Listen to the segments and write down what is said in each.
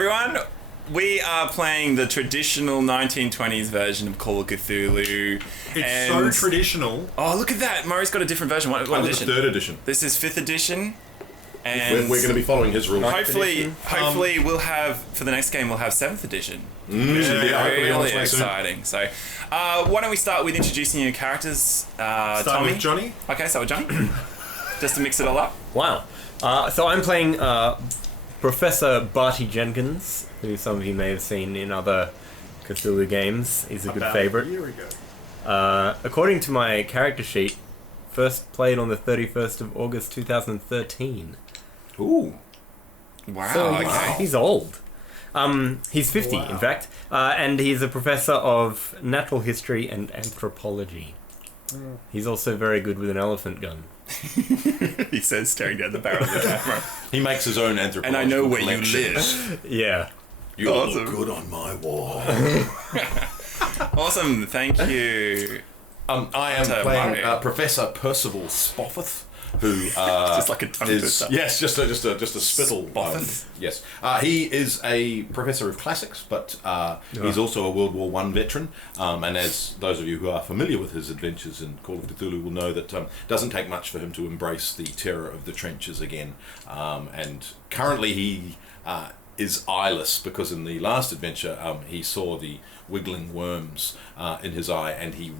everyone. We are playing the traditional 1920s version of Call of Cthulhu. It's so traditional. Oh, look at that. Murray's got a different version. What edition? The 3rd edition. This is 5th edition. And we're going to be following his rules. Hopefully we'll have, for the next game, we'll have 7th edition. Really exciting. So, why don't we start with introducing your characters? Start with Johnny. Okay, start with Johnny. Just to mix it all up. Wow. So I'm playing Professor Barty Jenkins, who some of you may have seen in other Cthulhu games. He's a good favourite. Here we go. According to my character sheet, first played on the 31st of August 2013. Ooh. Wow, So okay. he's old. He's 50, in fact, and he's a professor of natural history and anthropology. He's also very good with an elephant gun. He says, staring down the barrel of the camera. He makes his own anthropological And I know where you collections. live. Yeah. You Awesome. look good on my wall. Awesome, thank you. I am playing Professor Percival Spofford, who Just like a tongue twister. yes, just a spittle. Spofford? Yes, he is a professor of classics, but he's also a World War I veteran. And as those of you who are familiar with his adventures in Call of Cthulhu will know, that doesn't take much for him to embrace the terror of the trenches again. And currently he is eyeless, because in the last adventure he saw the wiggling worms in his eye, and he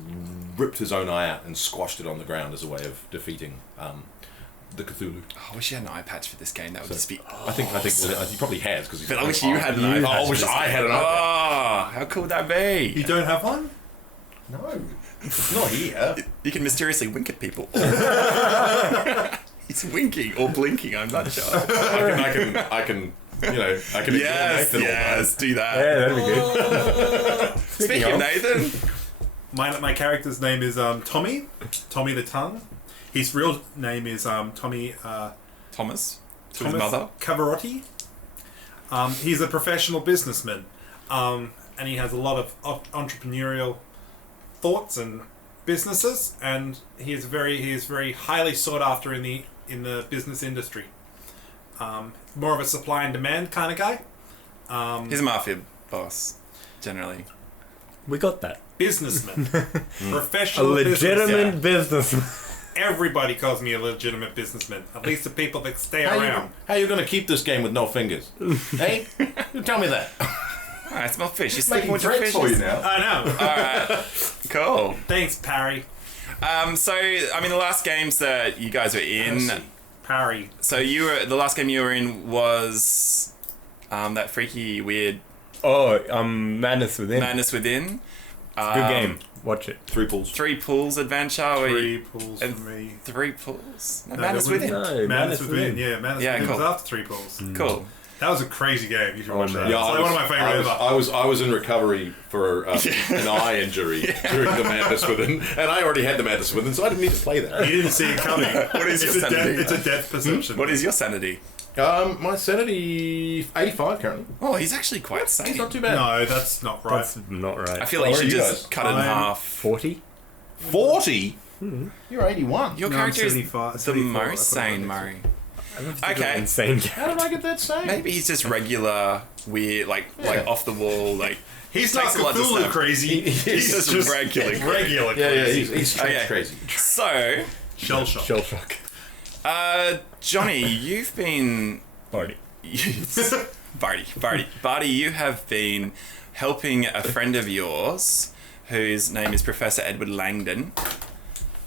ripped his own eye out and squashed it on the ground as a way of defeating the Cthulhu. I wish you had an eye patch for this game. That would just be. I think he probably has, because. But I wish you had an eye patch. I wish I had an eye patch. Oh, how cool would that be? You don't have one? No, it's not here. You can mysteriously wink at people. He's winking or blinking. I'm not sure. I can. I can. Yes, do that. Yeah, that'd be good. Speaking of Nathan, My character's name is Tommy the Tongue. His real name is Tommy Thomas, to Thomas his mother. Cavarotti. He's a professional businessman, and he has a lot of entrepreneurial thoughts and businesses, and he is very highly sought after in the business industry. More of a supply and demand kind of guy. He's a mafia boss, generally. We got that. Businessman. A Professional legitimate businessman. Everybody calls me a legitimate businessman. At least the people that stay around. How are you going to keep this game with no fingers? Hey, you tell me that. I smell fish. You're Making sticking with your threats fish. for you now. I know. Alright, cool. Thanks, Parry. So, I mean, the last games that you guys were in. Parry. So the last game you were in was that freaky, weird Madness Within. Madness Within. Good game. Watch it. 3 pools. 3 pools adventure. 3 pools for me. 3 pools. No, No, Madness there Within. No, Madness Within. Yeah, Madness Yeah, Within cool. was after 3 pools. Cool. That was a crazy game. You should watch that. man. It's like one of my favourite ever. I was in recovery for an eye injury during the Madness Within, and I already had the Madness Within, so I didn't need to play that. You didn't see it coming. What is your sanity? It's a death perception. What is your sanity? My sanity 85 currently. Oh, he's actually quite sane. It's not too bad. No, that's not right. That's not right. I feel like you How should are you just guys? cut it in I'm half. 40? 40. You're 81. Your No, I'm character is 75, the 74, most I put it sane, on Murray. Okay. Insane game. How did I get that same? Maybe he's just regular, weird, like off the wall, like. He's not takes a lot to Cthulhu snap. crazy. He's just regular crazy. Yeah, crazy. he's strange Okay. crazy. So, Shell shock. Shell shock. Johnny, you've been. Barty. Barty, you have been helping a friend of yours whose name is Professor Edward Langdon.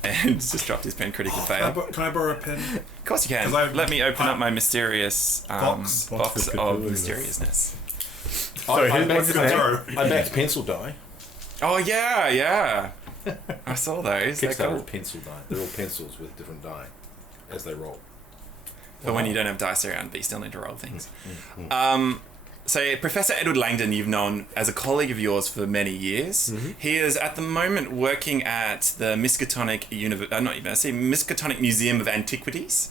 And just dropped his pen, critical fail. Can I borrow a pen? Of course you can. 'Cause Let me open up my mysterious Box box of of Cthulhu. mysteriousness. Sorry, I what's his name? backed pencil die. Oh, yeah. I saw those. They're Kickstarter cool. of pencil die. They're all pencils with different die as they roll. For when you don't have dice around, but you still need to roll things. So Professor Edward Langdon, you've known as a colleague of yours for many years. Mm-hmm. He is at the moment working at the Miskatonic Miskatonic Museum of Antiquities.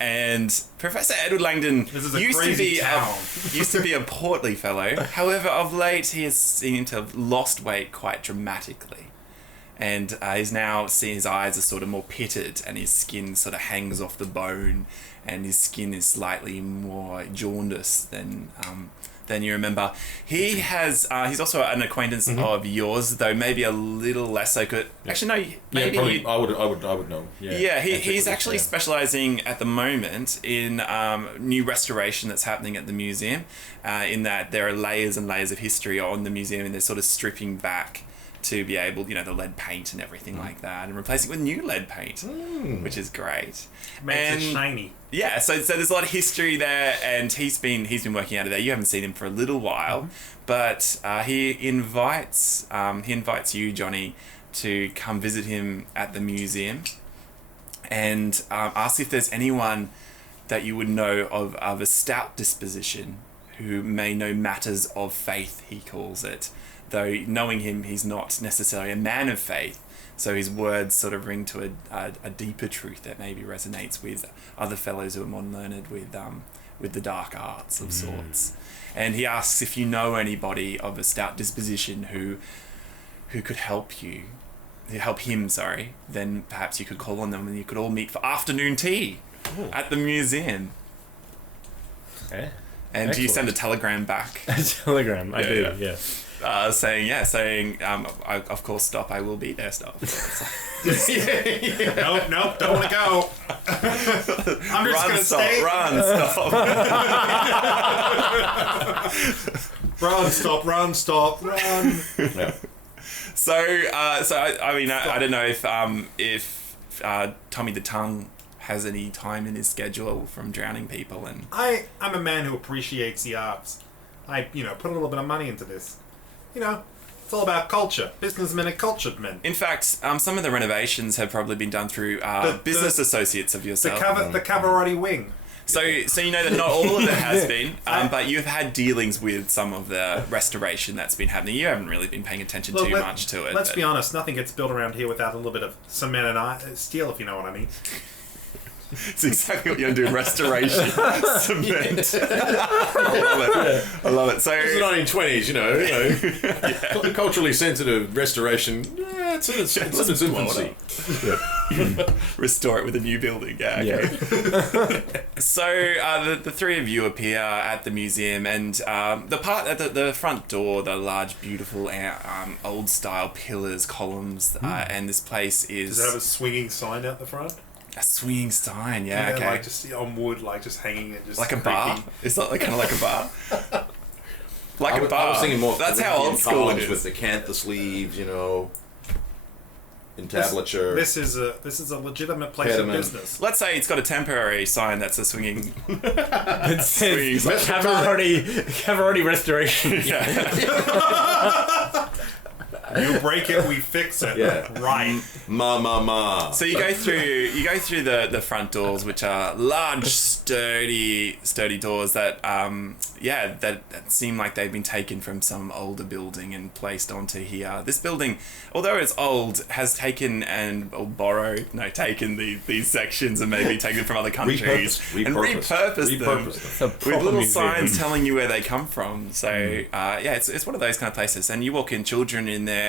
And Professor Edward Langdon This is a used crazy town. to be a portly fellow. However, of late he has seemed to have lost weight quite dramatically. And he's now seeing his eyes are sort of more pitted, and his skin sort of hangs off the bone, and his skin is slightly more jaundiced than than you remember. He has. He's also an acquaintance of yours, though maybe a little less so. Good. Actually, no. Maybe probably, I would know. Yeah, he's Antiquity, actually yeah. specialising at the moment in new restoration that's happening at the museum. In that there are layers and layers of history on the museum, and they're sort of stripping back to be able, the lead paint and everything like that, and replacing it with new lead paint, which is great. Makes it shiny. Yeah, so there's a lot of history there, and he's been working out of there. You haven't seen him for a little while, but he invites you, Johnny, to come visit him at the museum, and ask if there's anyone that you would know of a stout disposition who may know matters of faith, he calls it. Though knowing him, he's not necessarily a man of faith, so his words sort of ring to a deeper truth that maybe resonates with other fellows who are more learned with the dark arts of sorts. And he asks if you know anybody of a stout disposition who could help him, then perhaps you could call on them and you could all meet for afternoon tea at the museum. Okay. And Excellent. do you send a telegram back? A telegram, I do, yeah. saying, of course, stop, I will be there, stop. Nope, don't want to go. I'm just going to stay. Run, stop. Run. Yeah. So I mean, I don't know if Tommy the Tongue has any time in his schedule from drowning people, and I'm a man who appreciates the arts. I, put a little bit of money into this. It's all about culture. Businessmen are cultured men. in fact, some of the renovations have probably been done through business associates of The yourself. Cavalry wing. So you know that not all of it has been, but you've had dealings with some of the restoration that's been happening. You haven't really been paying attention too much to it. Let's be honest, nothing gets built around here without a little bit of cement and steel, if you know what I mean. It's exactly what you're doing, restoration, cement. I love it. So It's the 1920s, culturally sensitive restoration. Yeah, it's in its infancy. Restore it with a new building. Yeah. Okay. So the three of you appear at the museum, and the part at the front door, the large, beautiful, old style pillars, columns, and this place is. Does it have a swinging sign out the front? A swinging sign, yeah, okay. Like just on wood, like just hanging and just like a creaking. bar? It's not kind of like a bar? Like a bar. I was thinking more. That's how old school it is. With the cantha sleeves, entablature. This is a legitimate place of business. Let's say it's got a temporary sign that's a swinging. It says Swinging. Cavalry Restoration. Yeah. You break it, we fix it. Yeah. Right. Ma. So you go through the front doors, which are large, sturdy doors that that seem like they've been taken from some older building and placed onto here. This building, although it's old, has taken these sections and maybe taken from other countries and repurposed them with little signs telling you where they come from. So it's one of those kind of places. And you walk in, children in there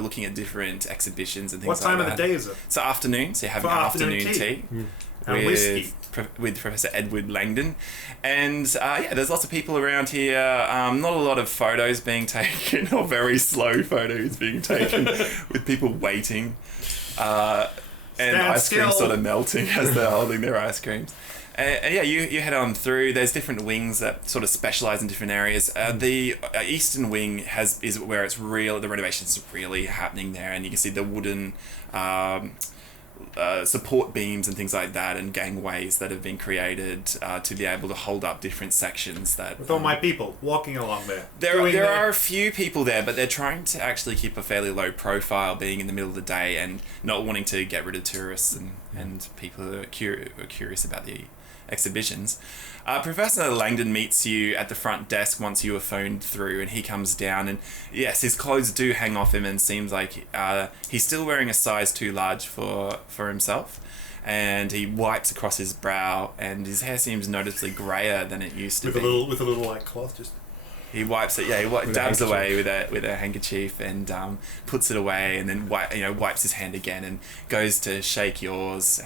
looking at different exhibitions and things like that. What time of the day is it? It's afternoon, so you're having afternoon tea. And whiskey. With Professor Edward Langdon. And there's lots of people around here. Not a lot of photos being taken, or very slow photos being taken, with people waiting. And ice cream sort of melting as they're holding their ice creams. And you head on through. There's different wings that sort of specialize in different areas. The eastern wing is where it's real. The renovations are really happening there, and you can see the wooden support beams and things like that, and gangways that have been created to be able to hold up different sections. That with all my people walking along there. There are a few people there, but they're trying to actually keep a fairly low profile, being in the middle of the day and not wanting to get rid of tourists and people who are curious about the exhibitions. Professor Langdon meets you at the front desk once you are phoned through, and he comes down, and yes, his clothes do hang off him, and seems like he's still wearing a size too large for himself, and he wipes across his brow, and his hair seems noticeably grayer than it used to be. With a little like cloth, just. He wipes it. Yeah, he dabs away with a handkerchief and puts it away, and then wipes his hand again and goes to shake yours.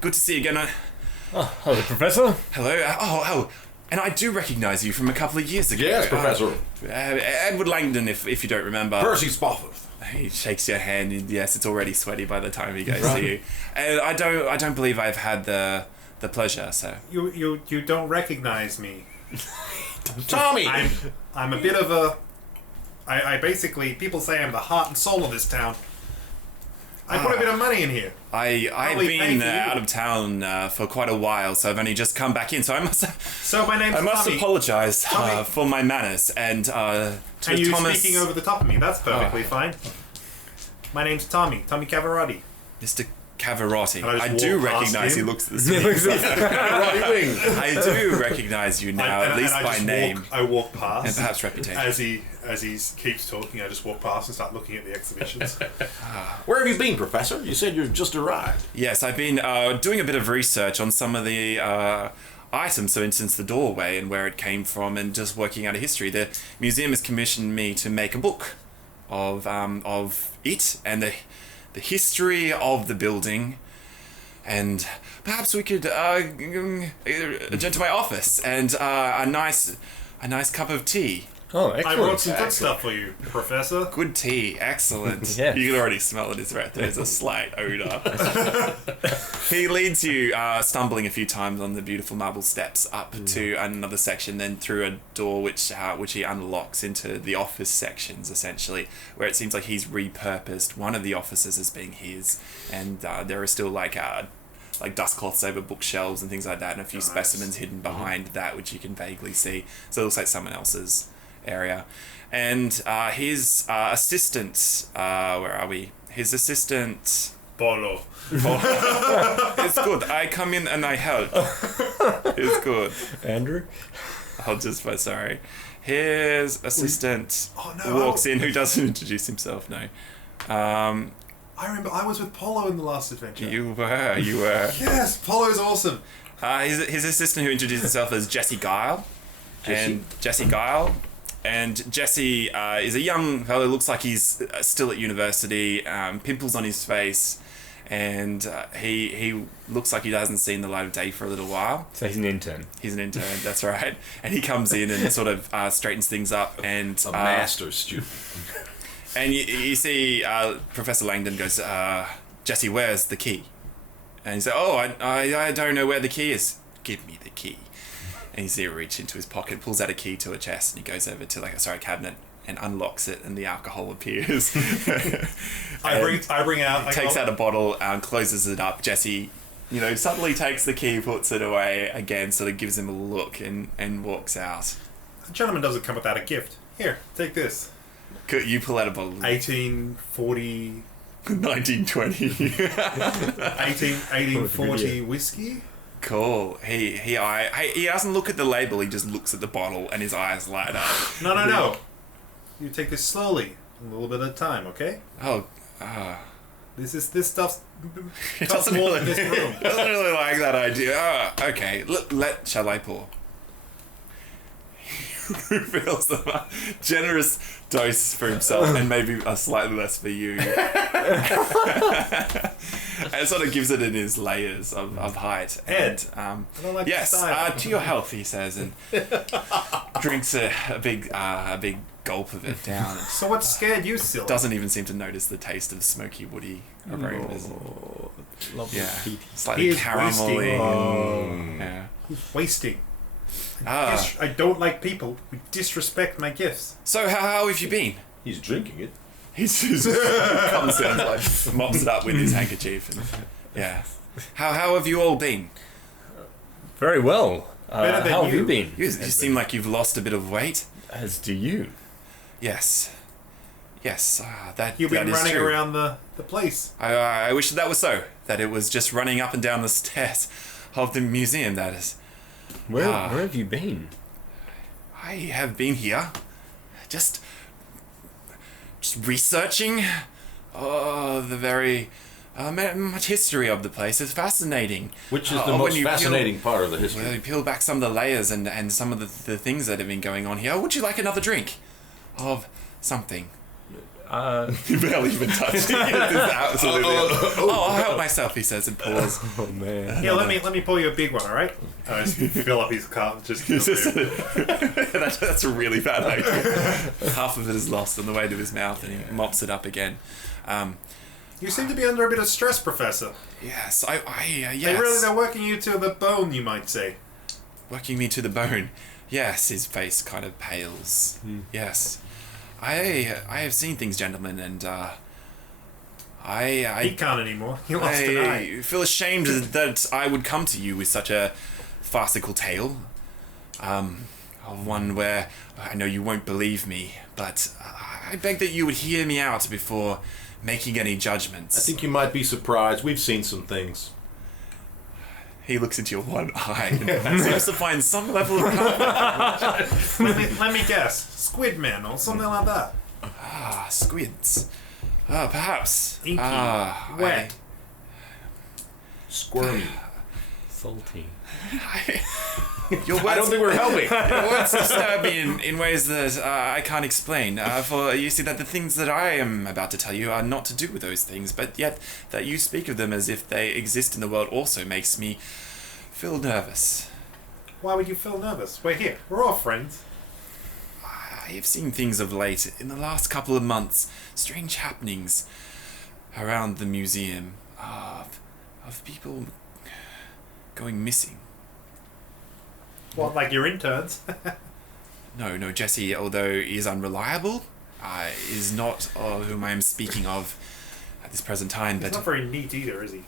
Good to see you again. Oh, hello, Professor. Hello. And I do recognise you from a couple of years ago. Yes, Professor. Edward Langdon, if you don't remember. Percy Spofford. He shakes your hand, and yes, it's already sweaty by the time he goes to you. And I don't believe I've had the pleasure, so... You don't recognise me. Tommy! I'm a bit of a... I basically... People say I'm the heart and soul of this town. I put a bit of money in here. I've Probably been thank you. out of town for quite a while, so I've only just come back in. So I must So my name's Tommy. apologise Tommy. for my manners and to And you Thomas, speaking over the top of me. That's perfectly fine. My name's Tommy Cavarotti. Mr. Cavarotti. And I I just do walk past recognise he him. looks the same. Right wing. I do recognise you now, at least by name I walk past. and perhaps reputation. As he keeps talking, I just walk past and start looking at the exhibitions. Where have you been, Professor? You said you've just arrived. Yes, I've been doing a bit of research on some of the items, for instance, the doorway and where it came from, and just working out a history. The museum has commissioned me to make a book of it and the history of the building. And perhaps we could adjourn to my office and a nice cup of tea. Oh, I excellent. wrote some good stuff for you, Professor. Good tea, excellent. Yeah. You can already smell it in his breath. There's a slight odour. He leads you, stumbling a few times on the beautiful marble steps up to another section, then through a door which he unlocks into the office sections, essentially, where it seems like he's repurposed one of the offices as being his, and there are still like dust cloths over bookshelves and things like that, and a few specimens hidden behind that which you can vaguely see. So it looks like someone else's area. And his assistant, where are we? His assistant... Polo. It's good. I come in and I help. It's good. Andrew? Sorry. His assistant no. walks in, who doesn't introduce himself, no. I remember I was with Polo in the last adventure. You were. Yes, Polo's awesome. His assistant, who introduced himself as Jesse Guile. Jesse Guile. And Jesse is a young fellow, looks like he's still at university, pimples on his face, and he looks like he hasn't seen the light of day for a little while. So he's an intern. He's an intern, that's right. And he comes in and sort of straightens things up. And A master student. And you see Professor Langdon goes, Jesse, where's the key? And he says, I don't know where the key is. Give me the key. And you see him reach into his pocket, pulls out a key to a chest, and he goes over to a cabinet and unlocks it, and the alcohol appears. I bring out... Takes out a bottle and closes it up. Jesse, suddenly takes the key, puts it away again, sort of gives him a look and walks out. A gentleman doesn't come without a gift. Here, take this. You pull out a bottle. 1840... 1920. 1840 whiskey? Cool. He doesn't look at the label, he just looks at the bottle and his eyes light up. No. You take this slowly. A little bit at a time, okay? This stuff's It costs doesn't more really, than this room. doesn't really like that idea. Okay. Shall I pour? He feels a generous dose for himself and maybe a slightly less for you. And sort of gives it in his layers of height. Ed, And, I don't like yes, the style. to your health, he says, and drinks a big gulp of it down. So what scared you, silly? Doesn't even seem to notice the taste of smoky, woody aromas. Lovely. Yeah, He slightly is caramelly. Oh. Yeah. He's wasting. Ah. I don't like people who disrespect my gifts. So how have you been? He's drinking it. He just comes down, mops it up with his handkerchief, and yeah. How have you all been? Very well. Better than how have you. you been? You seem like you've lost a bit of weight. As do you. Yes. Yes. That You've been that is running true. around the place. I wish that was so. That it was just running up and down the stairs of the museum. That is. Where have you been? I have been here, just researching the very much history of the place. It's fascinating. Which is the When most you fascinating part of the history. Well, you peel back some of the layers and some of the things that have been going on here. Would you like another drink of something? You barely even touched it. It's absolutely. I'll help myself, he says, and pours. Oh man. Yeah, let me pour you a big one, all right? Just fill up his cup. That's a really bad idea. Half of it is lost on the way to his mouth, and he mops it up again. You seem to be under a bit of stress, Professor. Yes, yes. They're working you to the bone, you might say. Working me to the bone. Yes, his face kind of pales. Yes. I have seen things, gentlemen, and He can't anymore. He lost an eye. I feel ashamed that I would come to you with such a farcical tale. Of one where I know you won't believe me, but I beg that you would hear me out before making any judgments. I think you might be surprised. We've seen some things. He looks into your one eye and seems to find some level of comfort. let me guess. Squid Man or something like that. Squids. Perhaps. Inky. Wet. Squirmy. Salty. Your words, I don't think we're helping. your words disturb me in ways that I can't explain. For you see that the things that I am about to tell you are not to do with those things, but yet that you speak of them as if they exist in the world also makes me feel nervous. Why would you feel nervous? We're here. We're all friends. I have seen things of late, in the last couple of months, strange happenings around the museum of people going missing. What, like your interns? No, Jesse, although he is unreliable, is not whom I am speaking of at this present time. He's But not very neat either, is he?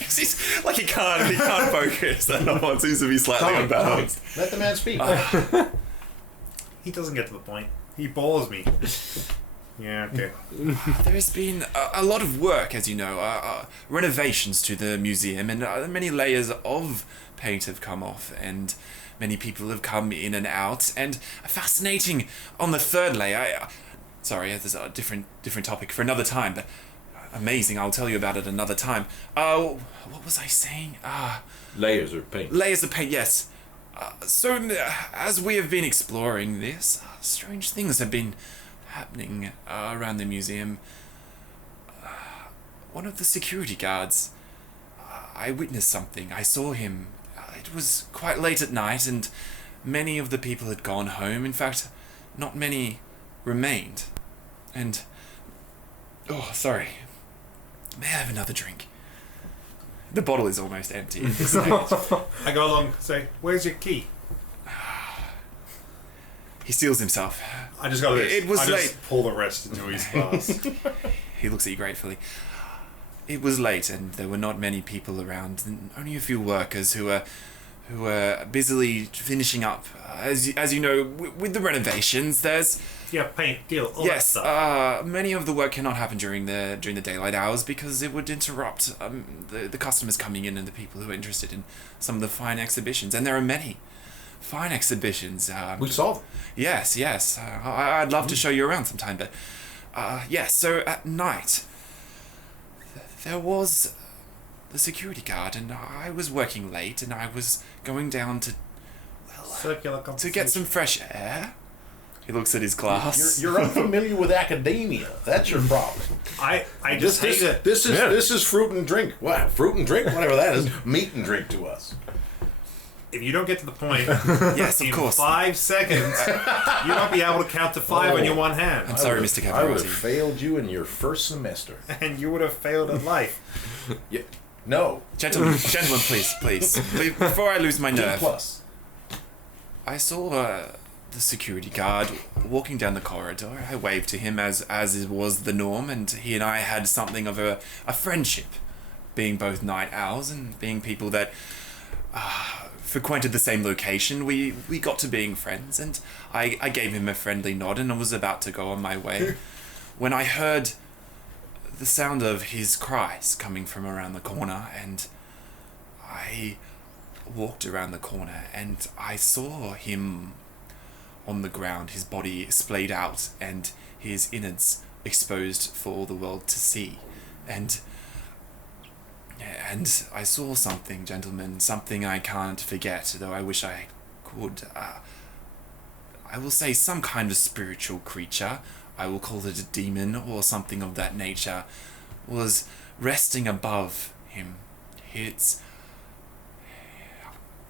he's like he can't focus. That one seems to be slightly unbalanced. Let the man speak. He doesn't get to the point. He bores me. Yeah, okay. There has been a lot of work, as you know, renovations to the museum, and many layers of paint have come off, and many people have come in and out, and fascinating on the third layer. Sorry, there's a different topic for another time, but amazing. I'll tell you about it another time. What was I saying? Layers of paint. Layers of paint, yes. So, as we have been exploring this, strange things have been happening around the museum. One of the security guards, I witnessed something. I saw him. It was quite late at night, and many of the people had gone home. In fact, not many remained. And... oh, sorry. May I have another drink? The bottle is almost empty at this stage. I go along, say, where's your key? He steals himself. I just go this. It was I late. just pull the rest into his glass. He looks at you gratefully. It was late, and there were not many people around, and only a few workers who were busily finishing up. As you know, with the renovations, there's Yeah, paint, deal, all yes, that stuff. many of the work cannot happen during the daylight hours because it would interrupt the customers coming in and the people who are interested in some of the fine exhibitions, and there are many fine exhibitions. We saw them. Yes. I'd love to show you around sometime, but yes. So at night, there was the security guard, and I was working late, and I was going down to Circular to get some fresh air. He looks at his glass. You're unfamiliar with academia. That's your problem. I just hate it. This is fruit and drink. What? Fruit and drink? Whatever that is. Meat and drink to us. If you don't get to the point, Yes, of in course. 5 seconds, you won't be able to count to 5 on your one hand. I'm sorry, Mr. I would have Cavarati. failed you in your first semester. And you would have failed at life. Yeah. No. Gentlemen, please. Before I lose my D nerve, plus. I saw the security guard walking down the corridor. I waved to him as was the norm, and he and I had something of a friendship, being both night owls and being people that frequented the same location. We got to being friends, and I gave him a friendly nod, and I was about to go on my way when I heard the sound of his cries coming from around the corner, and I walked around the corner, and I saw him on the ground, his body splayed out, and his innards exposed for all the world to see. And I saw something, gentlemen, something I can't forget, though I wish I could. I will say some kind of spiritual creature. I will call it a demon or something of that nature, was resting above him.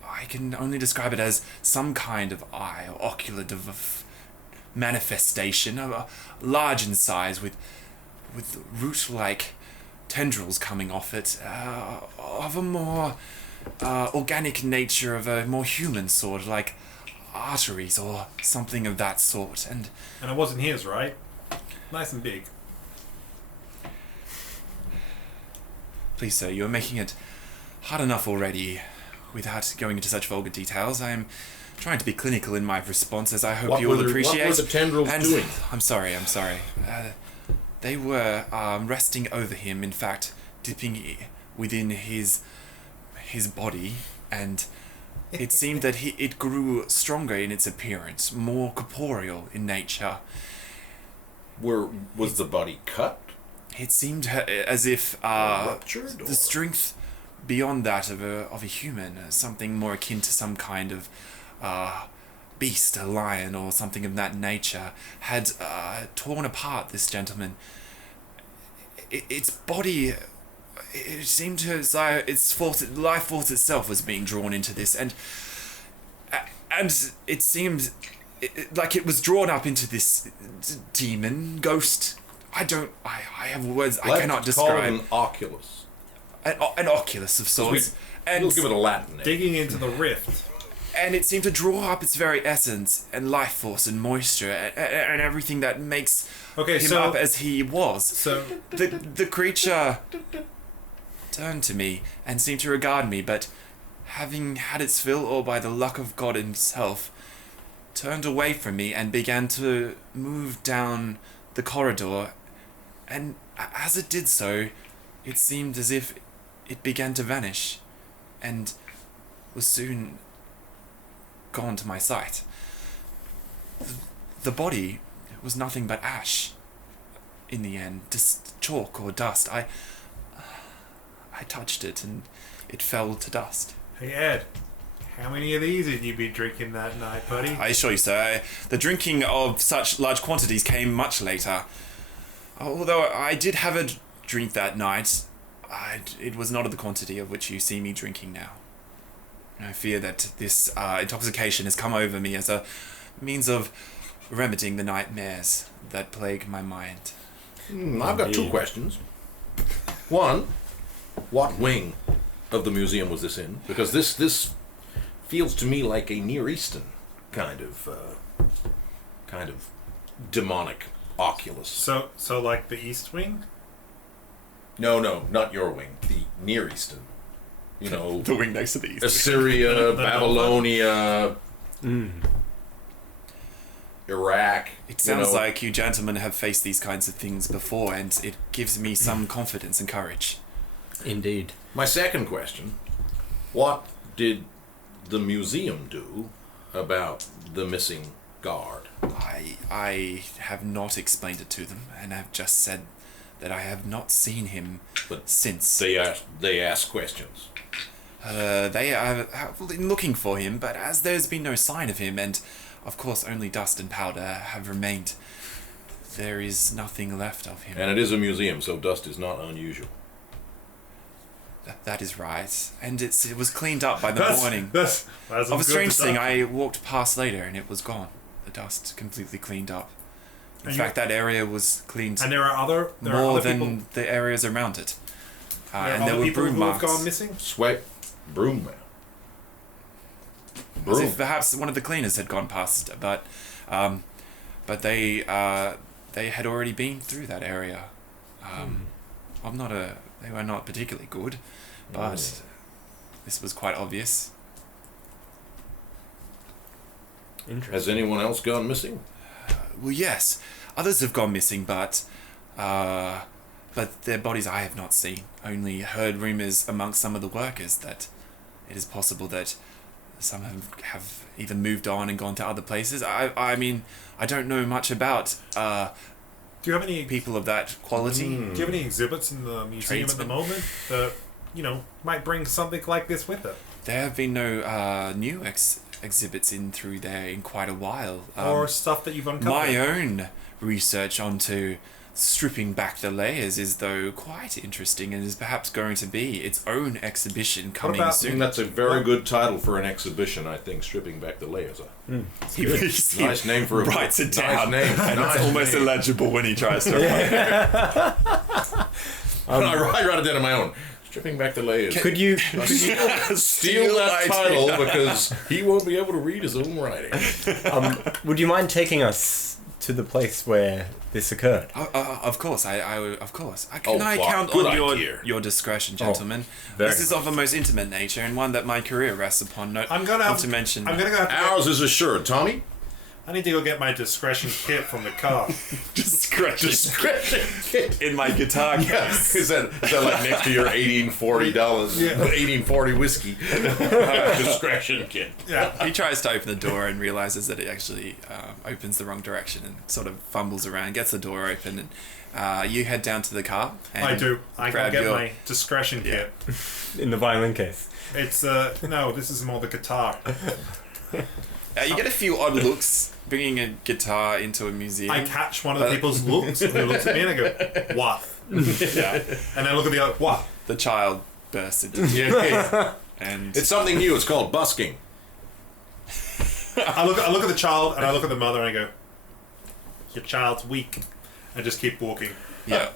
I can only describe it as some kind of eye or ocular manifestation, large in size, with root-like tendrils coming off it, of a more organic nature, of a more human sort, like arteries or something of that sort. And it wasn't his, right? Nice and big. please, sir, you're making it hard enough already without going into such vulgar details. I am trying to be clinical in my response, as I hope you will appreciate. What were the tendrils doing? I'm sorry. They were resting over him, in fact, dipping within his body, and it seemed that it grew stronger in its appearance, more corporeal in nature. Was the body cut? It seemed as if Ruptured? the strength beyond that of a human, something more akin to some kind of beast, a lion or something of that nature, had torn apart this gentleman. Its body, it seemed to as though life force itself was being drawn into this, and it seemed like it was drawn up into this demon, ghost. I have words I cannot describe. Call it an oculus. An oculus of sorts. We'll give it a Latin name. Digging into the rift. And it seemed to draw up its very essence and life force and moisture and everything that makes him up as he was. So the creature turned to me and seemed to regard me, but having had its fill, or by the luck of God himself, turned away from me and began to move down the corridor. And as it did so, it seemed as if it began to vanish and was soon gone to my sight. The body was nothing but ash in the end, just chalk or dust. I touched it and it fell to dust. Hey Ed, how many of these did you be drinking that night, buddy? I assure you, sir, the drinking of such large quantities came much later. Although I did have a drink that night, it was not of the quantity of which you see me drinking now. I fear that this intoxication has come over me as a means of remedying the nightmares that plague my mind. I've got two questions. One, what wing of the museum was this in? Because this feels to me like a Near Eastern kind of demonic oculus. So like the East Wing? No, not your wing. The Near Eastern. You know, The wing next to the east. Assyria, Babylonia, Iraq. It sounds like you gentlemen have faced these kinds of things before, and it gives me some confidence and courage. Indeed. My second question, what did the museum do about the missing guard? I have not explained it to them, and I've just said that I have not seen him since. They ask questions. They are looking for him, but as there's been no sign of him, and of course only dust and powder have remained, there is nothing left of him. And it is a museum, so dust is not unusual. That is right, and it was cleaned up by the morning. That's Of a strange thing, I walked past later and it was gone. The dust completely cleaned up. In fact, that area was cleaned And there are other more than people, the areas around it. And other there were people broom who have marks. gone missing. Sweat, broom. As if perhaps one of the cleaners had gone past, but they had already been through that area. They were not particularly good, but this was quite obvious. Interesting. Has anyone else gone missing? Well, yes, others have gone missing, but their bodies I have not seen. Only heard rumors amongst some of the workers that it is possible that some have either moved on and gone to other places. I mean, I don't know much about Do you have any people of that quality. Do you have any exhibits in the museum at the Tradesmen. moment that might bring something like this with it? There have been no new exhibits in through there in quite a while. Or stuff that you've uncovered? My own research onto stripping back the layers is though quite interesting and is perhaps going to be its own exhibition coming about- I think soon. that's a very good title for an exhibition, I think, stripping back the layers. Nice name for a writes it nice down, name. and Nice it's almost name. illegible when he tries to. I write it down on my own. Stripping back the layers. Could you Steal that title because he won't be able to read his own writing. would you mind taking us to the place where this occurred? Of course, of course. Oh, Can I wow, count good on idea. your discretion, gentlemen? very This is of a most intimate nature and one that my career rests upon. I'm gonna not have to mention. I'm gonna go have to Ours is assured, Tommy. I need to go get my discretion kit from the car. discretion Discretion. in my guitar case. Is that like next to your $1840, Yeah. 1840 whiskey? Discretion kit. Yeah. He tries to open the door and realizes that it actually opens the wrong direction and sort of fumbles around, gets the door open, and you head down to the car. And I do. I grab can get your- my discretion kit. In the violin case. It's no, this is more the guitar. You get a few odd looks bringing a guitar into a museum. I catch one of the people's looks who looks at me and I go, "What?" Yeah. And I look at the other, "What?" The child bursts into Yeah. and It's something new. It's called busking. I look at the child and I look at the mother and I go, "Your child's weak," and just keep walking. yeah.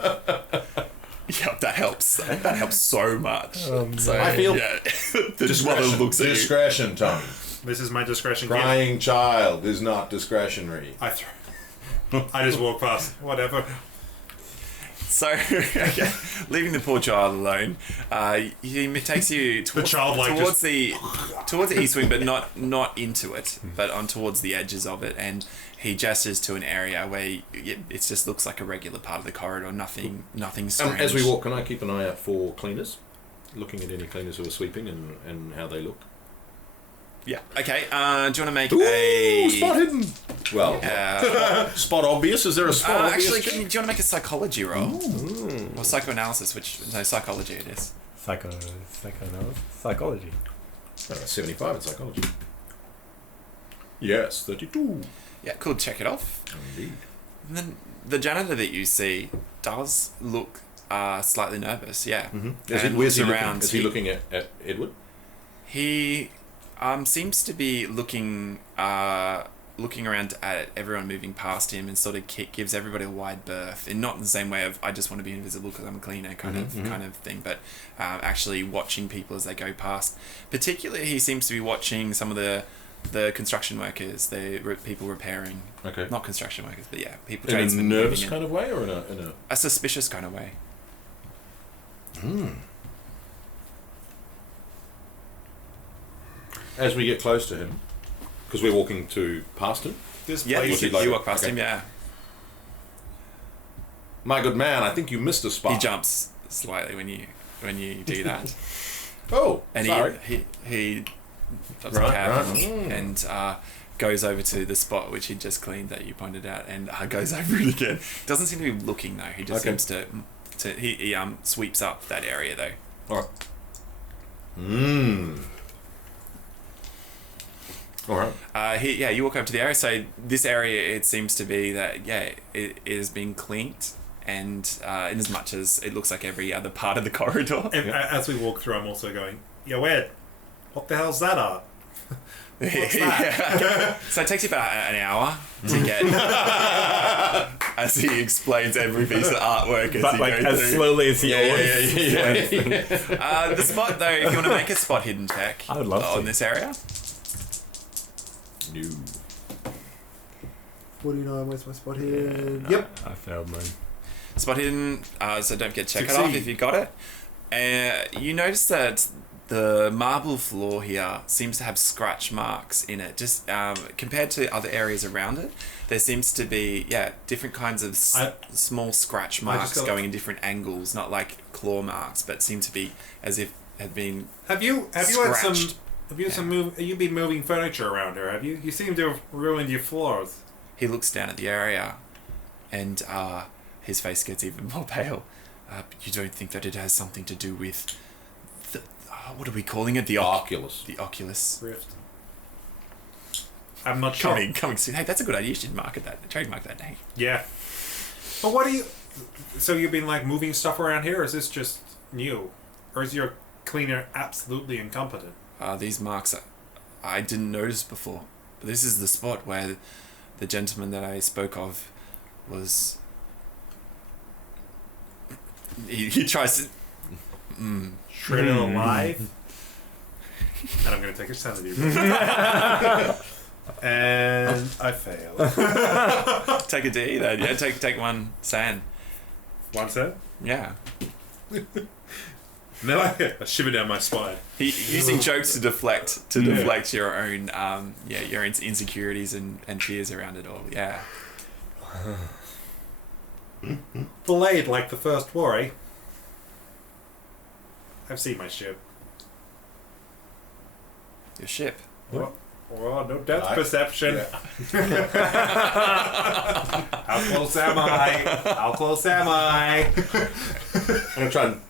Yeah, that helps. That helps so much. So I feel- yeah. the mother looks at you. Discretion, Tommy. This is my discretion kit. Crying child is not discretionary. I just walk past. Whatever. So, okay, leaving the poor child alone, he takes you towards, child, like, towards the east wing, but not into it, but on towards the edges of it, and he gestures to an area where it just looks like a regular part of the corridor, nothing strange. As we walk, can I keep an eye out for cleaners? Looking at any cleaners who are sweeping and how they look. Yeah. Okay. Do you want to make Ooh, a spot hidden. Well, spot obvious. Is there a spot obvious? actually, do you want to make a psychology roll or psychoanalysis? Psychology it is. Psychology. 75 in psychology. Yes, 32. Yeah. Cool. Check it off. Indeed. And then the janitor that you see does look slightly nervous. Yeah. Mm-hmm. And Where's he looks looking? around. Is he looking at Edward? He seems to be looking around at everyone moving past him and sort of gives everybody a wide berth, and not in the same way of I just want to be invisible because I'm a cleaner kind of thing, but actually watching people as they go past. Particularly, he seems to be watching some of the construction workers, people repairing. Okay. Not construction workers, but yeah, people. In a tradesmen moving nervous in. kind of way, or in A suspicious kind of way. As we get close to him, because we're walking past him. This Yeah, place. you walk past Okay. him. Yeah, My good man, I think you missed a spot. he jumps slightly when you do that. Oh, And sorry. he does a Right, cab right. and goes over to the spot which he just cleaned that you pointed out and goes over it again. Doesn't seem to be looking though. He just Okay. seems to he sweeps up that area though. All right. You walk over to the area. So this area, it seems to be that it is being cleaned, and in as much as it looks like every other part of the corridor. And as we walk through, I'm also going, "Yo, Ed, what the hell's that art?" What's that? Yeah. So it takes you about an hour to get, as he explains every piece of artwork as But he like goes as through. slowly as he always. The spot though, if you want to make a spot hidden check, I would love on to. this area. New. 49, where's my spot here? Yep. I failed mine. Spot hidden. So don't forget to check it Succeed. off if you got it. You notice that the marble floor here seems to have scratch marks in it. Just compared to other areas around it, there seems to be different kinds of small scratch marks got- going in different angles, not like claw marks, but seem to be as if had been. Have you had some? Scratched. Have you you been moving furniture around here? Have you? You seem to have ruined your floors. He looks down at the area, and his face gets even more pale. You don't think that it has something to do with the what are we calling it? The Oculus. The Oculus. Rift. I'm not sure. Coming soon. Hey, that's a good idea. You should market that. Trademark that name. Yeah. But what do you... So you've been, like, moving stuff around here, or is this just new? Or is your cleaner absolutely incompetent? These marks I didn't notice before. But this is the spot where the gentleman that I spoke of was... He tries to... Shredded alive? And I'm going to take a sanity roll. And I fail. Take a D then. Yeah, take one sand. One set? Yeah. No, I shiver down my spine. Using jokes to deflect your own your insecurities and fears around it all. Yeah. Delayed like the First War, eh? I've seen my ship. Your ship. What? Oh, no depth Right. perception. Yeah. How close am I? How close am I? I'm gonna try and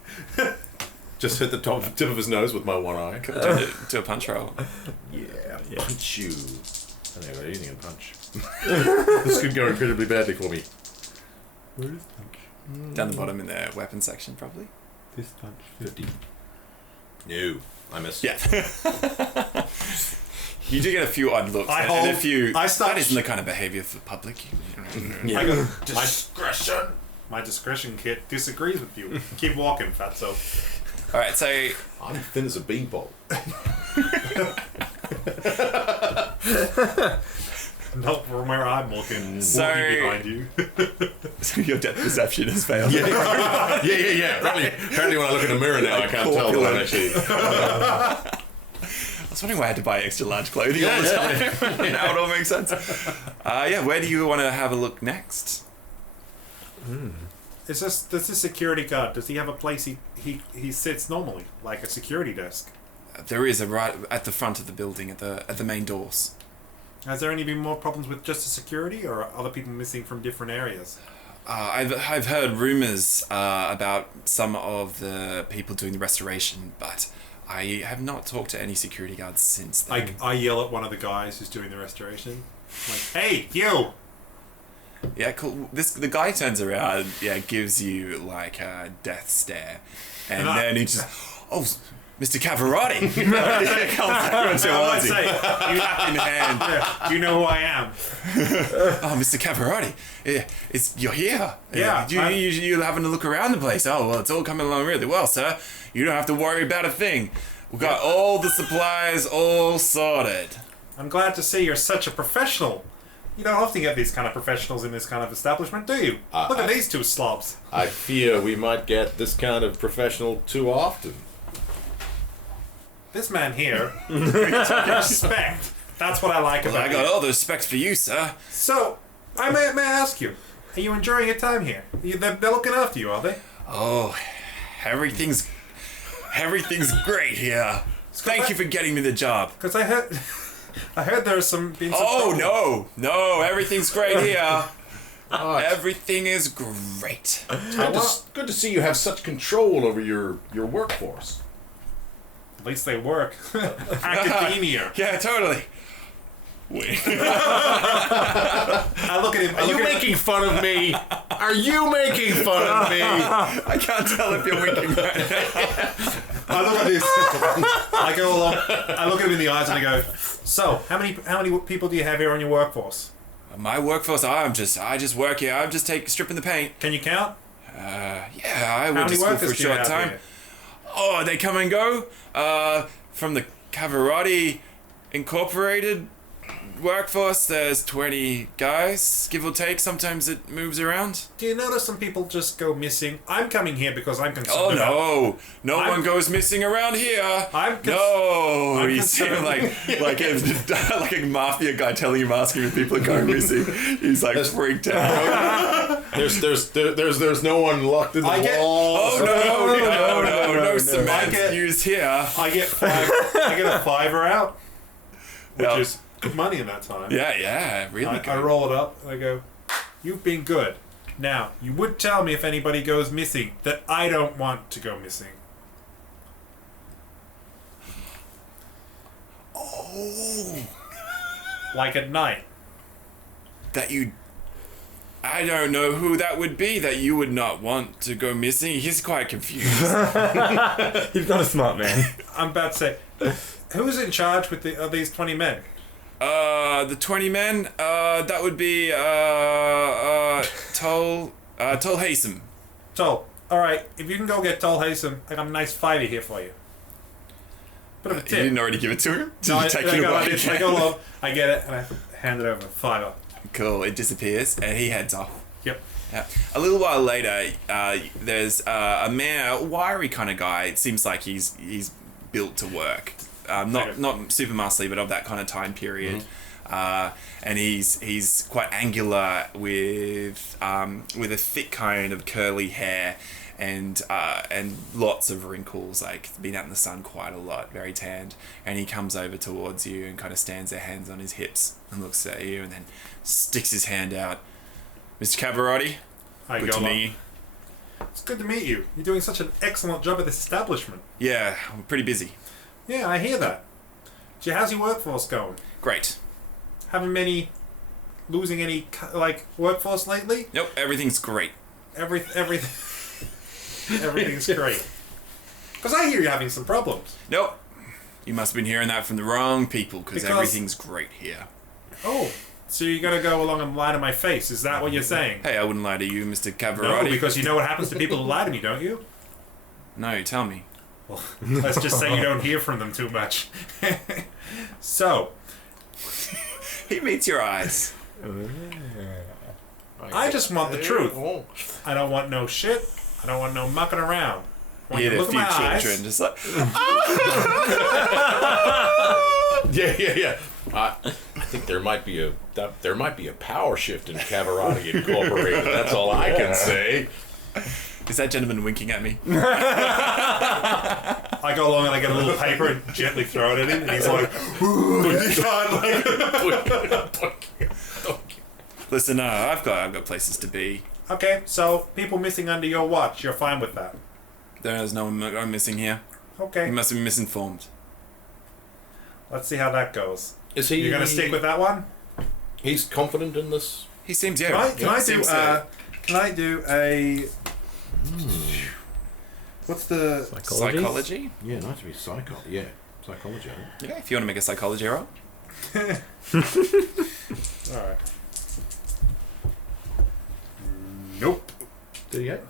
just hit the tip of his nose with my one eye. Do a punch roll. Yeah. Punch you. I think I got anything in punch. This could go incredibly badly for me. Where is punch? Down the bottom in the weapon section, probably. This punch. 50. No, I missed. Yeah. You do get a few odd looks. I and hold- a few. I start- That isn't the kind of behavior for public. I go, Discretion. my discretion kit disagrees with you. Keep walking, fatso. All right, so I'm thin as a beanpole. Not from where I'm looking. So- Walking behind you. your depth perception has failed. Yeah. Apparently when I look in the mirror now, I can't tell that I'm actually... I was wondering why I had to buy extra large clothing all the time. Now it all makes sense. Where do you want to have a look next? Does this security guard, does he have a place he sits normally? Like a security desk? There is a right at the front of the building, at the main doors. Has there any been more problems with just the security, or are other people missing from different areas? I've heard rumors about some of the people doing the restoration, but I have not talked to any security guards since then. I yell at one of the guys who's doing the restoration. Like, hey, you! Yeah, cool. The guy turns around, gives you like a death stare, and then he just, Mr. Cavarotti, comes I might say, in hand. do you know who I am? Oh, Mr. Cavarotti, you're here. Yeah, You're having to look around the place. Oh, well, it's all coming along really well, sir. You don't have to worry about a thing. We've got all the supplies all sorted. I'm glad to see you're such a professional. You don't often get these kind of professionals in this kind of establishment, do you? Look at these two slobs. I fear we might get this kind of professional too often. This man here, respect. That's what I like Well, about I got you. all the respect for you, sir. So, may I ask you, are you enjoying your time here? They're looking after you, are they? Oh, everything's great here. Thank you for getting me the job. Because I heard there's some... Been some Oh, problems. no, everything's great here. Oh, it's Everything is great. good to see you have such control over your workforce. At least they work. Academia. Yeah, totally. Wait. I look at him. Are you making fun of me? Are you making fun of me? I can't tell if you're winking right now. I look at this. I go along. I look at him in the eyes and I go, so, how many people do you have here on your workforce? My workforce, I just work here. I'm just stripping the paint. Can you count? I How went to many school workers for a do you short have time. here? Oh, they come and go. From the Cavarotti Incorporated workforce, there's 20 guys, give or take. Sometimes it moves around. Do you notice some people just go missing? I'm coming here because I'm concerned Oh about... no! No one goes missing around here. I'm You seem concerned. like a mafia guy telling him, asking if people are going missing. He's like freaked out. There's no one locked in the I get- wall. Oh no cement used here. I get a $5 out, which Yeah. is good money in that time. Yeah, really I good. roll it up and I go, you've been good. Now, you would tell me if anybody goes missing that I don't want to go missing. Oh, Like at night. That you... I don't know who that would be that you would not want to go missing. He's quite confused. He's not a smart man. I'm about to say, who's in charge with of these 20 men? The 20 men, that would be, Tol Hasem. Tol, alright, if you can go get Tol Hasem, I got a nice $5 here for you. Bit of a You tip. didn't already give it to him? Did No, you take it away? I go along, I get it, and I hand it over. $5. Cool, it disappears, and he heads off. Yep. Yeah. A little while later, there's a man, a wiry kind of guy. It seems like he's built to work. Not super muscly, but of that kind of time period. And he's quite angular with a thick kind of curly hair and lots of wrinkles, like been out in the sun quite a lot, very tanned. And he comes over towards you and kind of stands their hands on his hips and looks at you and then sticks his hand out. Mr. Cavarotti, good to meet you. It's good to meet you. You're doing such an excellent job at this establishment. Yeah, we're pretty busy. Yeah, I hear that. Gee, how's your workforce going? Great. Haven't been losing any workforce lately? Nope, everything's great. Everything's great. Because I hear you're having some problems. Nope. You must have been hearing that from the wrong people because Because- everything's great here. Oh, so you're gonna go along and lie to my face? Is that what you're saying? Hey, I wouldn't lie to you, Mr. No, Cavarotti. because you know what happens to people who lie to me, don't you? No, tell me. Well, let's just say you don't hear from them too much. So, He meets your eyes. I just want the truth. I don't want no shit. I don't want no mucking around. I want You you to had a look at few my eyes. children just like... Yeah. I think there might be a power shift in Cavarotti Incorporated. That's all I can say. Is that gentleman winking at me? I go along and I get a little paper and gently throw it at him, and he's like, "Ooh, you can't." Listen, I've got places to be. Okay, so people missing under your watch, you're fine with that. There's no one missing here. You Okay, must have been misinformed. let's see how that goes. Is he? You're gonna stick with that one? He's confident in this. He seems, yeah. Can I do a? What's the? Psychology? Yeah, nice to be psychology. Yeah, psychology. I think. Yeah, if you want to make a psychology roll. All right. Nope. Did he get?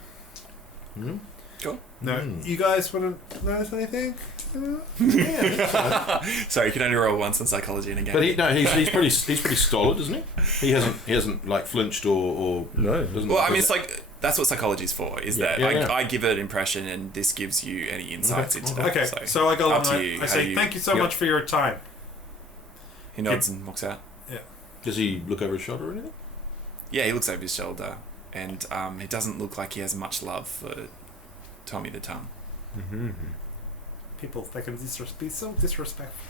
Cool. No. You guys want to notice anything? Sorry, you can only roll once on psychology in a game. But he's pretty stolid, isn't he? He hasn't like flinched or No. doesn't. Well, I mean, it's like that's what psychology's for. Is that Yeah. I give it an impression, and this gives you any insights into that. Okay, so I go up along. to you. I How say thank you so much for your time. He nods and walks out. Does he look over his shoulder or anything? Yeah, he looks over his shoulder, and it doesn't look like he has much love for Tommy the Tongue. People, they can be so disrespectful.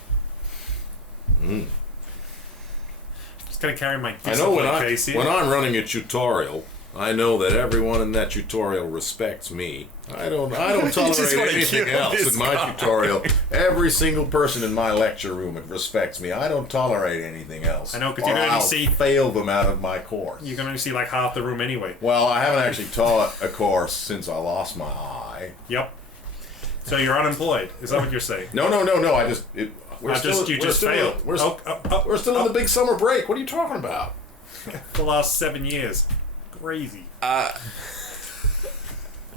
Just gonna carry my. I know Casey. when I'm running a tutorial, I know that everyone in that tutorial respects me. I don't just tolerate wanna anything kill else this in my guy. tutorial. Every single person in my lecture room respects me. I don't tolerate anything else. I know, 'cause or you're gonna I'll see- fail them out of my course. You're gonna see like half the room anyway. Well, I haven't actually taught a course since I lost my eye. Yep. So you're unemployed. Is that what you're saying? No. We're still in the big summer break. What are you talking about? The last 7 years. Crazy.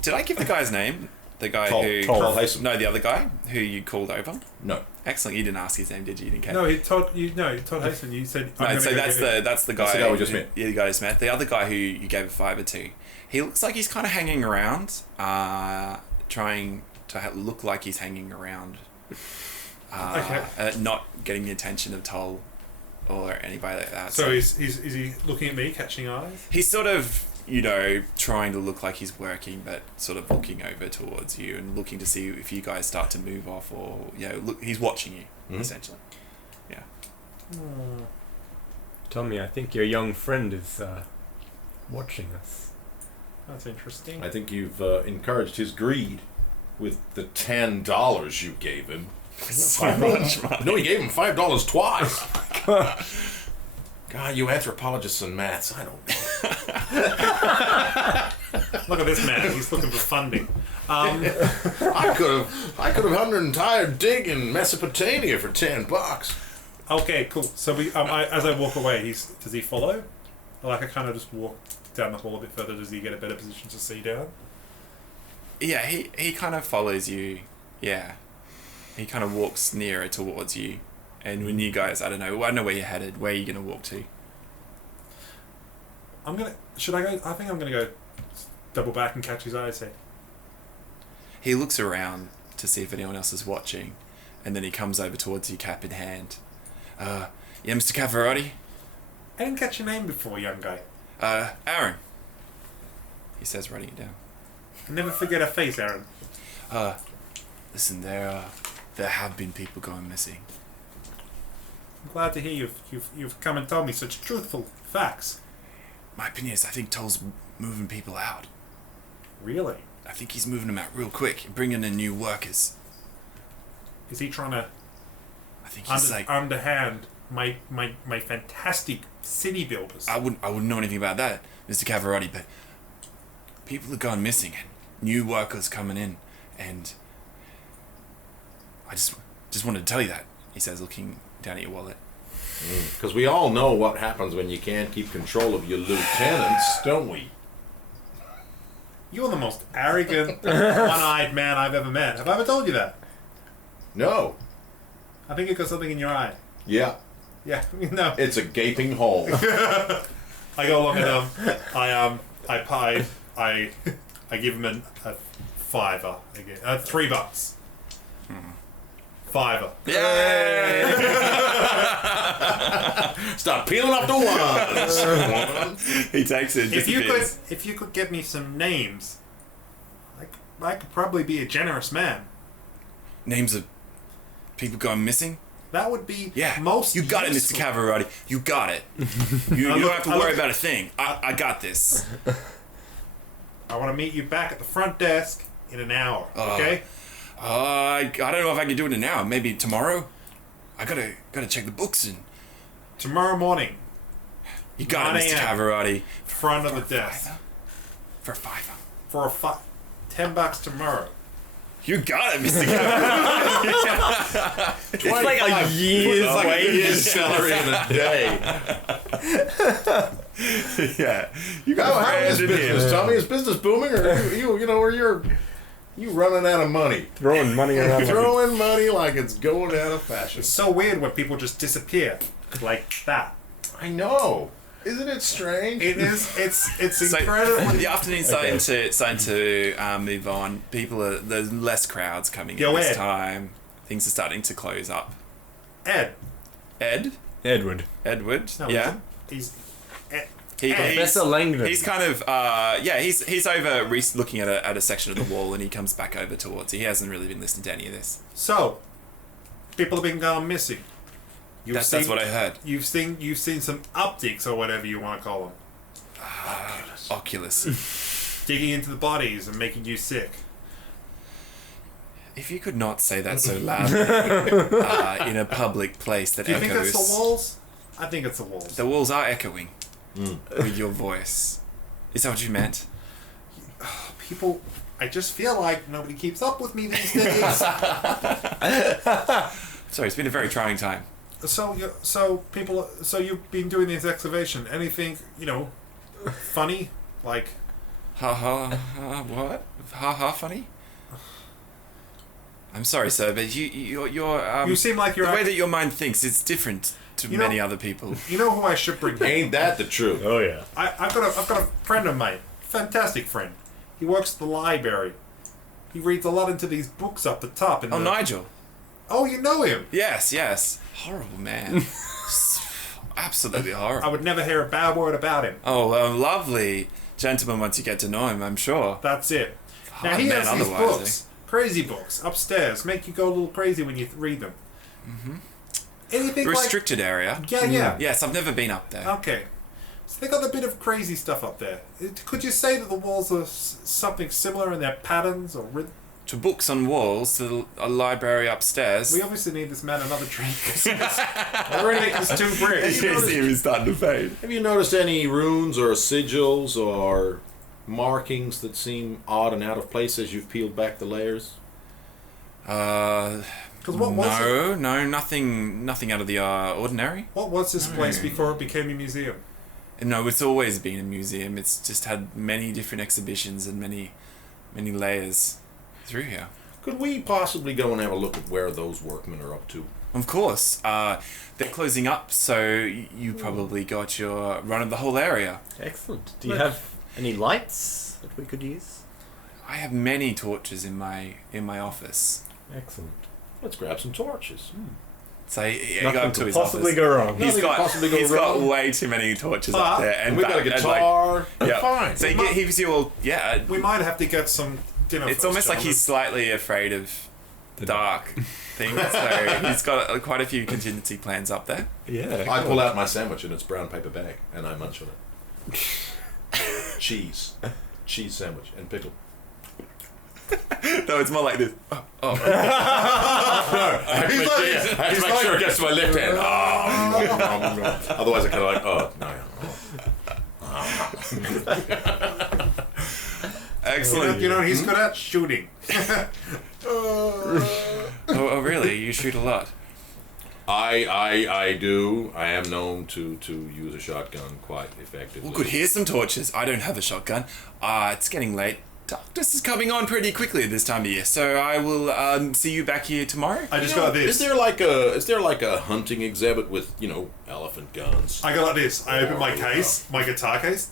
Did I give the guy's name? The guy Tol Hasem. No, the other guy who you called over. No. Excellent. You didn't ask his name, did you? You didn't care. No, he told you. No, he told Hasten. You said. No, so that's the guy. the guy we just met. Yeah, the guy we just met. The other guy who you gave a $5 to. He looks like he's kind of hanging around, trying to look like he's hanging around. Not getting the attention of Toll or anybody like that. So is he looking at me, catching eyes? He's sort of, trying to look like he's working, but sort of looking over towards you and looking to see if you guys start to move off, or look. He's watching you essentially. Yeah. Tommy, I think your young friend is watching us. That's interesting. I think you've encouraged his greed with the $10 you gave him. So much money. No, he gave him $5 twice. God, you anthropologists and maths, I don't know. Look at this man. He's looking for funding. I could have hunted an entire dig in Mesopotamia for $10. Okay, cool. So as I walk away, does he follow? Or like I kind of just walk down the hall a bit further. Does he get a better position to see down? Yeah, he kind of follows you. Yeah. He kind of walks nearer towards you. And when you guys, I don't know where you're headed. Where are you going to walk to? Should I go? I think I'm gonna go double back and catch his eye. Say, He looks around to see if anyone else is watching. And then he comes over towards you, cap in hand. Yeah, Mr. Cavarotti? I didn't catch your name before, young guy. Aaron. He says, writing it down. Never forget a face, Aaron. Listen, there have been people going missing. I'm glad to hear you've come and told me such truthful facts. My opinion is I think Toll's moving people out. Really? I think he's moving them out real quick, bringing in new workers. Is he trying to I think he's underhand my fantastic city builders? I wouldn't know anything about that, Mr. Cavarotti, but people are going missing and new workers coming in, and I just wanted to tell you that, he says, looking down at your wallet. Because we all know what happens when you can't keep control of your lieutenants, don't we? You're the most arrogant, one-eyed man I've ever met. Have I ever told you that? No. I think you've got something in your eye. Yeah. Yeah, no. It's a gaping hole. I go along and I give him a $5 again. $3. $5. Yay! Stop peeling off the ones. He takes it. If you could get me some names, I could probably be a generous man. Names of people going missing? That would be most. You got useful. it, Mr. Cavarotti. You got it. You don't have to worry about a thing. I got this. I want to meet you back at the front desk in an hour. Okay. I don't know if I can do it in an hour. Maybe tomorrow. I gotta check the books and. Tomorrow morning. You got it, Mr. Cavarotti. Front of the desk. For a $5. For $10 tomorrow. You got it, Mr. Cavarotti. It's like a year's wages. Salary in a day. Yeah. You got How is business, Tommy? Is business booming, or you running out of money? Throwing money around. Throwing money like it's going out of fashion. It's so weird when people just disappear like that. I know. Isn't it strange? It is. It's So, incredible. the afternoon's starting to move on. There's less crowds coming in this Ed. time. Things are starting to close up. Ed. Edward. Edward. No, yeah. He's Professor Langdon. He's kind of he's over looking at a section of the wall, and he comes back over towards you. He hasn't really been listening to any of this. So, people have been gone missing. That's what I heard. You've seen some optics or whatever you want to call them, Oculus. digging into the bodies and making you sick. If you could not say that so loudly in a public place that Do you echoes. think it's the walls? I think it's the walls. The walls are echoing with your voice. Is that what you meant? People, I just feel like nobody keeps up with me these days. Sorry, it's been a very trying time. So you've been doing this excavation. Anything, funny? Like, Ha ha ha, what? Ha ha funny? I'm sorry, sir, but you're you seem like you're the way that your mind thinks is different to many other people. You know who I should bring here? Ain't that the truth? Oh yeah. I've got a friend of mine, fantastic friend. He works at the library. He reads a lot into these books up the top. Nigel. Oh, you know him? Yes. Horrible man. Absolutely horrible. I would never hear a bad word about him. Oh, lovely gentleman once you get to know him, I'm sure. That's it. Now Hard he man has these otherwise, books, crazy books, upstairs, make you go a little crazy when you read them. Mm-hmm. Anything Restricted area. Yeah. Yes, I've never been up there. Okay. So they got a bit of crazy stuff up there. Could you say that the walls are something similar in their patterns or to books on walls, to a library upstairs. We obviously need this man another drink. Already it's 2 bricks. He's starting to fade. Have you noticed any runes or sigils or markings that seem odd and out of place as you've peeled back the layers? Because what was it? No, nothing out of the ordinary. What was this place before it became a museum? No, it's always been a museum. It's just had many different exhibitions and many layers through here. Could we possibly go and have a look at where those workmen are up to? Of course. They're closing up, so you probably got your run of the whole area. Excellent. Do you have any lights that we could use? I have many torches in my office. Excellent. Let's grab some torches. So you go Nothing up to could his possibly office. go wrong. He's Nothing got wrong. way too many torches up there, And we've got a guitar. Yeah. Fine. So he gives you all. Yeah. We might have to get some dinner. It's for us, almost like gentlemen. he's slightly afraid of the dark things. So he's got quite a few contingency plans up there. Yeah. I pull out my sandwich in its brown paper bag and I munch on it. Cheese sandwich and pickle. No, it's more like this. Oh. I have to make sure it gets to my left hand. Otherwise I kind of like, Excellent. You know what he's good at? Shooting. Oh, really? You shoot a lot. I do. I am known to use a shotgun quite effectively. Well, good. Here's some torches. I don't have a shotgun. It's getting late. Darkness is coming on pretty quickly this time of year, so I will see you back here tomorrow. I just got this. Is there like a hunting exhibit with, elephant guns? I go like this. I open my case, my guitar case,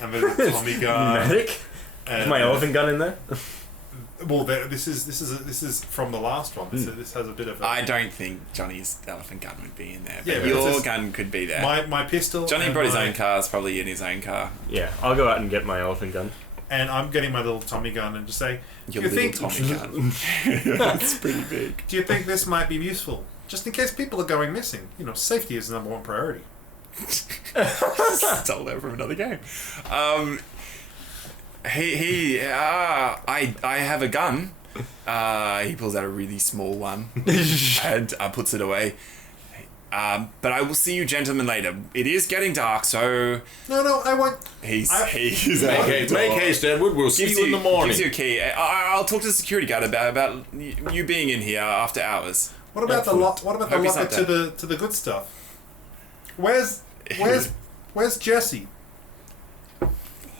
and there's a Tommy gun. Pneumatic? And My elephant gun in there? Well, this is from the last one. This has a bit of. I don't think Johnny's elephant gun would be in there, but Yeah, but your it's just- gun could be there. my pistol. Johnny and brought his my- own car. It's probably in his own car. Yeah, I'll go out and get my elephant gun. and I'm getting my little Tommy gun and just say, Your you little think? Tommy gun. It's pretty big. Do you think this might be useful? Just in case people are going missing. Safety is the #1 priority. Stole that from another game. I have a gun. He pulls out a really small one and puts it away. But I will see you gentlemen later. It is getting dark, so No, I want. he's I- Make haste, Edward. We'll see you in the morning. Gives you a key. I'll talk to the security guard about you being in here after hours. What about the lock? What about the Hope he's locket not to the good stuff? Where's Jesse?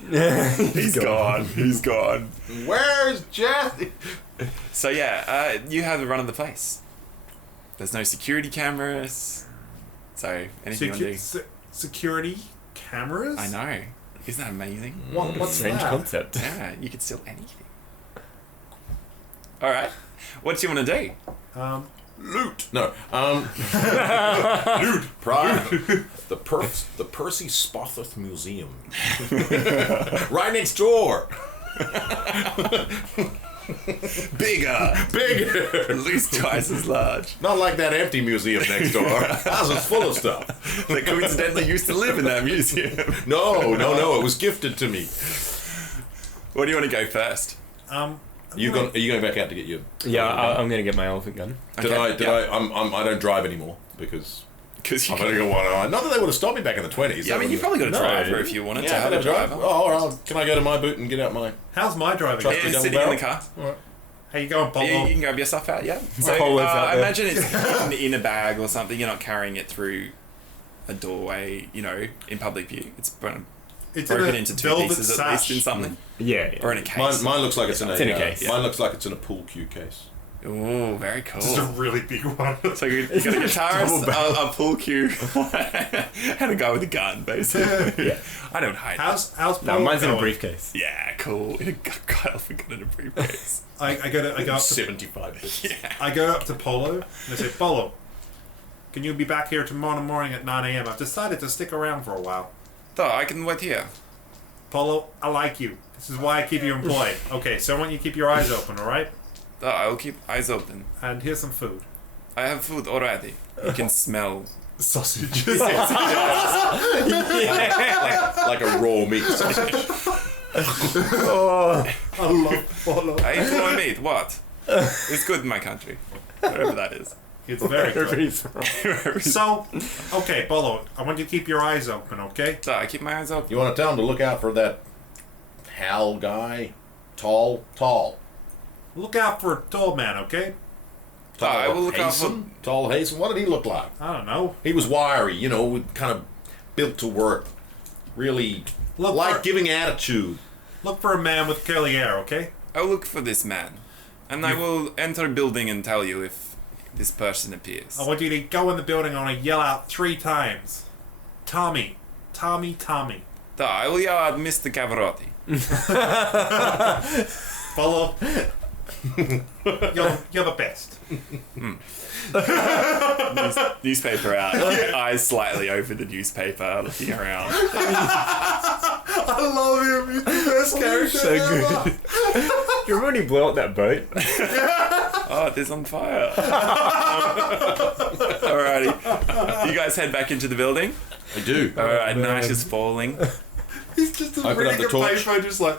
He's gone. He's gone. Where's Jesse? So yeah, you have the run of the place. There's no security cameras. So anything you want to do. Security cameras? I know. Isn't that amazing? What's Strange that? concept. Yeah, you could steal anything. All right. What do you want to do? Loot. No. Loot. Pride. The Percy Spotheth Museum. Right next door. Bigger. Bigger. At least twice as large. Not like that empty museum next door. Ours is full of stuff. That coincidentally used to live in that museum. No. It was gifted to me. Where do you want to go first? Are you going back out to get your? Yeah, I'm going to get my elephant gun. I don't drive anymore because Because you I've only got one eye. Not that they would have stopped me back in the 20s. Yeah, I mean, you probably got a No. driver if you wanted to have a driver. Can I go to my boot and get out my? How's my driving? Trust Yeah, me, double sitting in the barrel? car. How you going, Polo? Yeah, you can grab your stuff out, yeah. So Polo's out I there. imagine it's in a bag or something. You're not carrying it through a doorway, in public view. It's broken It's in a into two velvet pieces at least in sash. something. Yeah. Or in a case. Mine looks like it's in a. It's in a case. Mine looks like it's in a pool cue case. Ooh, very cool. This is a really big one. So you got a guitarist, a pool cue, and a guy with a gun, basically. Yeah. I don't hide. How's Polo No, mine's in a going? briefcase. Yeah, cool. A guy off a gun in a briefcase. I go up to 75 bits. Yeah. I go up to Polo and I say, Polo, can you be back here tomorrow morning at 9 a.m.? I've decided to stick around for a while. So I can wait here. Polo, I like you. This is why I keep you employed. Okay, so I want you to keep your eyes open, all right? I'll keep eyes open. And here's some food. I have food already. You can smell. Sausages. Like a raw meat sausage. Oh, I love follow. I eat raw meat. What? It's good in my country. Whatever that is. It's very good. very So, okay, Bolo, I want you to keep your eyes open, okay? So I keep my eyes open. You want to tell him to look out for that Hal guy? Tall. Look out for a tall man, okay? I will look out for... Hasten? Tall Hasten? What did he look like? I don't know. He was wiry, kind of built to work. Really giving attitude. Look for a man with curly hair, okay? I will look for this man. And I will enter a building and tell you if this person appears. I want you to go in the building. I want to yell out 3 times. Tommy. Tommy, Tommy. I will yell out Mr. Cavarotti. Follow. You're the best. Newspaper out. Eyes slightly over the newspaper, looking around. I love him. He's the best character so ever. good. Do you remember when he blew up that boat? Oh, it is on fire. Alrighty. You guys head back into the building. I do. Alright, night is falling. He's just Open up reading the a torch. paper, just like.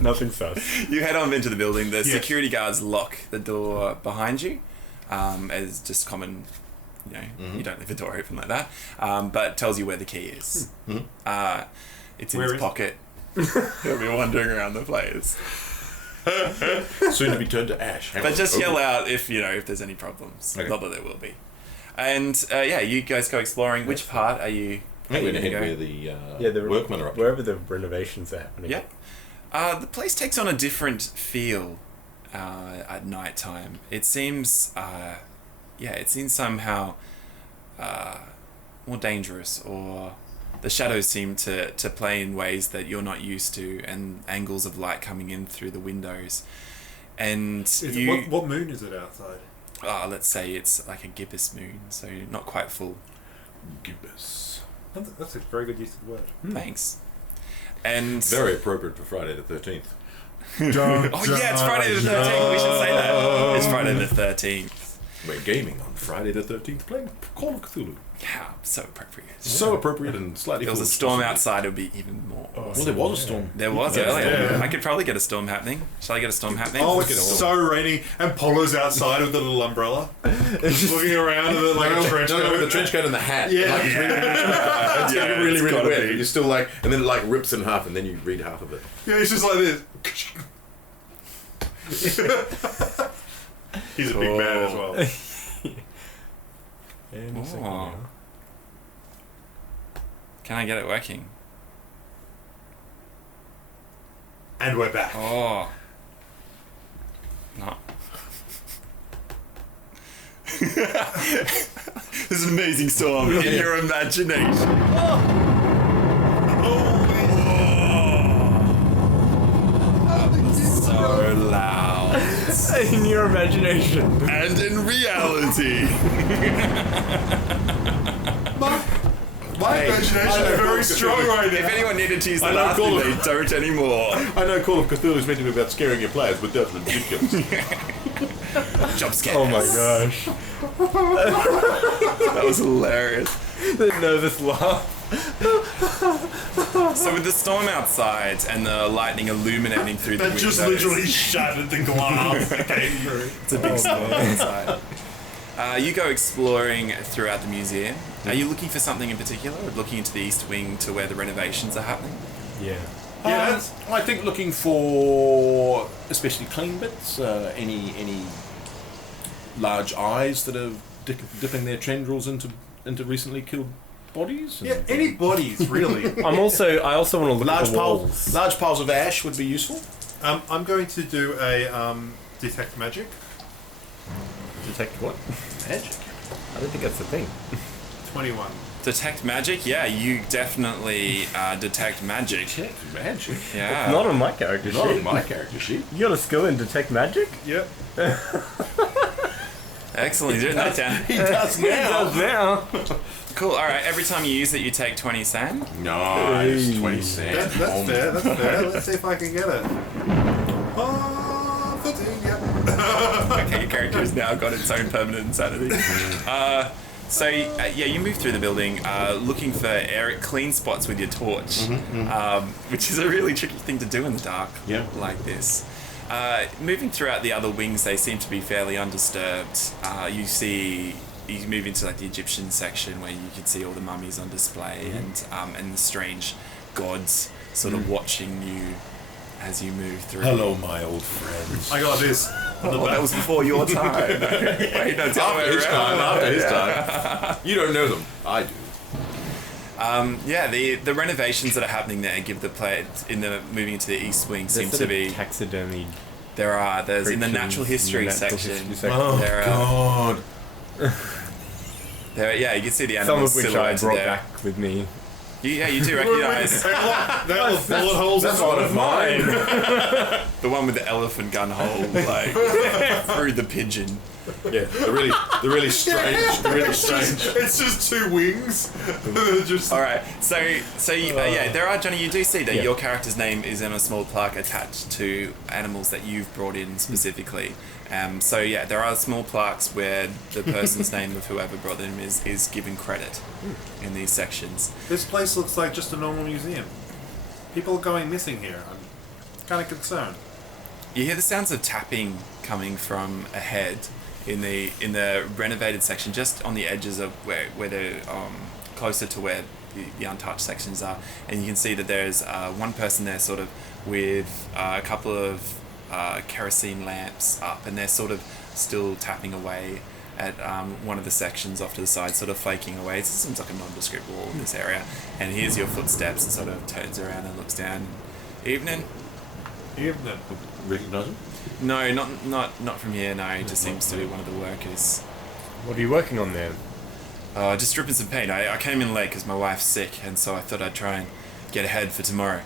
Nothing sus. You head on into the building. The Yes. security guards lock the door behind you, as just common. You don't leave the door open like that. But tells you where the key is. It's in Where his is pocket. He'll be wandering around the place. Soon to be turned to ash. Hang But on. just Oh. yell out if there's any problems. Okay. Not that there will be. And you guys go exploring. Which part are you? I think we're gonna going to go? head where the the workmen are up to. wherever the renovations are happening. Yep. The place takes on a different feel at night time. It seems, it seems somehow more dangerous, or the shadows seem to play in ways that you're not used to, and angles of light coming in through the windows. And What moon is it outside? let's say it's like a gibbous moon, so not quite full. Gibbous. That's a very good use of the word. Thanks. And Very appropriate for Friday the 13th. oh yeah, it's Friday the 13th. We should say that. It's Friday the 13th. We're gaming on Friday the 13th, playing Call of Cthulhu. Yeah, so appropriate. So appropriate and slightly. If there was a foolish, storm possibly. outside, it would be even more. Well, there was a storm. There was Yeah. earlier. Yeah. I could probably get a storm happening. Shall I get a storm happening? Oh, Look it's at all. so rainy, and Polo's outside with the little umbrella, looking around with like a trench No, coat. with the trench coat and the hat. Yeah. Like, it's really, really, it's Yeah, getting really, it's really gotta wet. be. You're still like, and then it like rips in half, and then you read half of it. Yeah, he's just like this. He's a big man as well. And Oh. a second now. Can I get it working? And we're back. Oh. No. This amazing storm in your imagination. So loud. In your imagination. And in reality. My imagination is very strong right If now. anyone needed to use the I know, last cool. thing, they don't anymore. I know Call of Cthulhu is meant to be about scaring your players, but that's ridiculous. Jump scares. Oh my gosh. That was hilarious. The nervous laugh. So with the storm outside and the lightning illuminating through the That windows, just literally shattered the glass that came through. it's a big storm outside. You go exploring throughout the museum. Are you looking for something in particular, or looking into the east wing to where the renovations are happening? Yeah. Yeah, that's, I think looking for especially clean bits, any large eyes that are dipping their tendrils into recently killed bodies. yeah, any bodies, really. I also want to look at the walls. large piles of ash would be useful. I'm going to do a detect magic. Detect what? Magic. I don't think that's the thing. 21. Detect magic? Yeah, you definitely detect magic. Magic. Yeah. Not on my character Not sheet. on my character sheet. You got a skill in detect magic? Yep. Excellent. You did that down. He does It does now. Cool. All right. Every time you use it, you take 20 sand. Nice. Hey. 20 cents. That's fair, that's fair. Let's see if I can get it. 13, yep. Okay, your character has now got its own permanent insanity. So you move through the building, looking for clean spots with your torch, which is a really tricky thing to do in the dark, like this. Moving throughout the other wings, they seem to be fairly undisturbed. You move into like the Egyptian section where you can see all the mummies on display and the strange gods sort of watching you as you move through. Hello, my old friends. I got this. Oh, that was before your time. Wait, no, tell me After his time. You don't know them. I do. The renovations that are happening there give the play moving into the East Wing seem to be taxidermy. There's in the natural history section. Oh, God. You can see the Some animals of which I silhouetted brought there. back with me. You do recognise That was bullet holes. That's one of mine. the one with the elephant gun hole, like through the pigeon. Yeah, the really strange. It's just two wings. Just All right, there are, Johnny. You do see that your character's name is in a small plaque attached to animals that you've brought in specifically. There are small plaques where the person's name of whoever brought them is given credit in these sections. This place looks like just a normal museum. People are going missing here. I'm kind of concerned. You hear the sounds of tapping coming from ahead in the renovated section, just on the edges of where they're closer to where the untouched sections are, and you can see that there's one person there sort of with a couple of kerosene lamps up, and they're sort of still tapping away at one of the sections off to the side, sort of flaking away. It seems like a nondescript wall in this area, and hears your footsteps and sort of turns around and looks down. Evening? Evening. Recognize him? No, not from here. No, he just seems to be one of the workers. What are you working on there? Just dripping some paint. I came in late because my wife's sick, and so I thought I'd try and get ahead for tomorrow.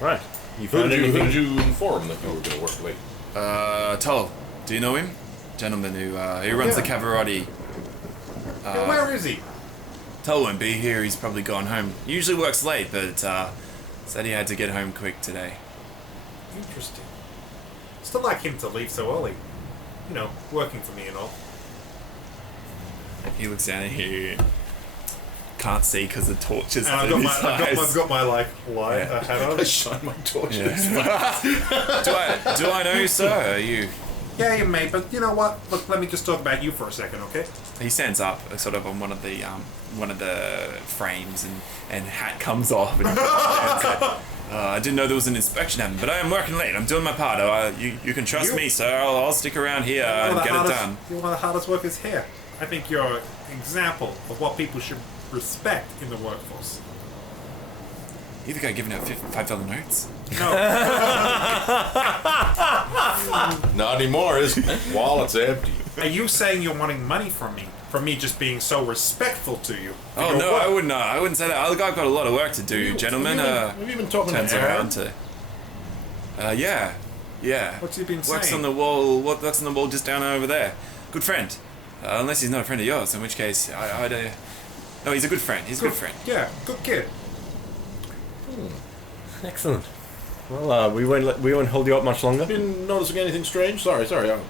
Right. You Who found did anything? you inform that you were going to work late? Tull, do you know him? Gentleman who runs the Cavarotti. Where is he? Tull won't be here. He's probably gone home. He usually works late, but said he had to get home quick today. Interesting. Still like him to leave so early. You know, working for me and all. He looks down at you. Can't see because the torch is And I've got my like light hat on. I shine my torch. Yeah. do I know you, sir? Are you? Yeah, you may, but you know what? Look, let me just talk about you for a second, okay? He stands up, sort of on one of the frames, and hat comes off. And I didn't know there was an inspection happening, but I am working late. I'm doing my part. You can trust me, sir. I'll stick around here and get it done. You're one of the hardest workers here. I think you're an example of what people should respect in the workforce. You the guy giving out $5 notes? No. Not anymore. His wallet's empty. Are you saying you're wanting money from me? From me just being so respectful to you? Oh no, I wouldn't. I wouldn't say that. I've got a lot of work to do, gentlemen. Have you been talking Turns to around to. Yeah. What's he been Works saying? on the wall. Works on the wall just down over there. Good friend. Unless he's not a friend of yours, in which case I don't. No, he's a good friend. He's a good friend. Yeah, good kid. Excellent. Well, we won't hold you up much longer. Been noticing anything strange? Sorry. It's a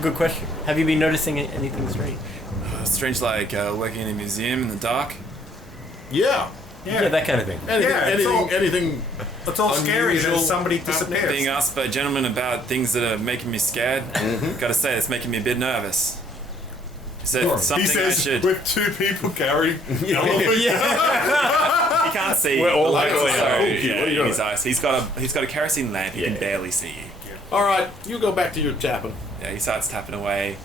good question. Have you been noticing anything strange? Strange, like working in a museum in the dark. Yeah. Yeah, that kind of thing. Anything. It's all scary that unusual somebody happening? disappears. Being asked by a gentleman about things that are making me scared. Gotta say, it's making me a bit nervous. He said it's something He says I should. with two people carrying He can't see. We're all lights really are low. low, Yeah, in his eyes. He's got a kerosene lamp. He can barely see you. All right, you go back to your tapping. Yeah, he starts tapping away.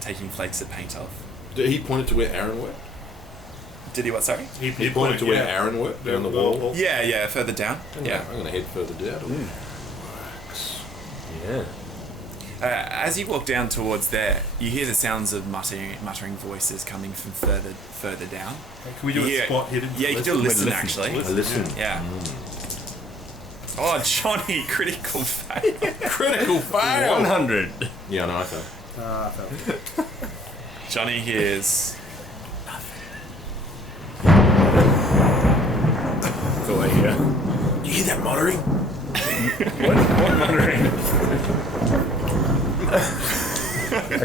Taking flakes of paint off. He pointed to where Aaron worked. Did he what? Sorry. He pointed to where Aaron worked on the wall. Yeah, further down. Yeah. I'm gonna head further down. Yeah. As you walk down towards there, you hear the sounds of muttering voices coming from further down. Can we do a spot hidden? Yeah, you can do a listen actually. Listen. Yeah. Oh, Johnny, critical fail. Critical fail. 100. Yeah, no, I fell. Johnny hears. That's all I hear. You hear that muttering? What muttering?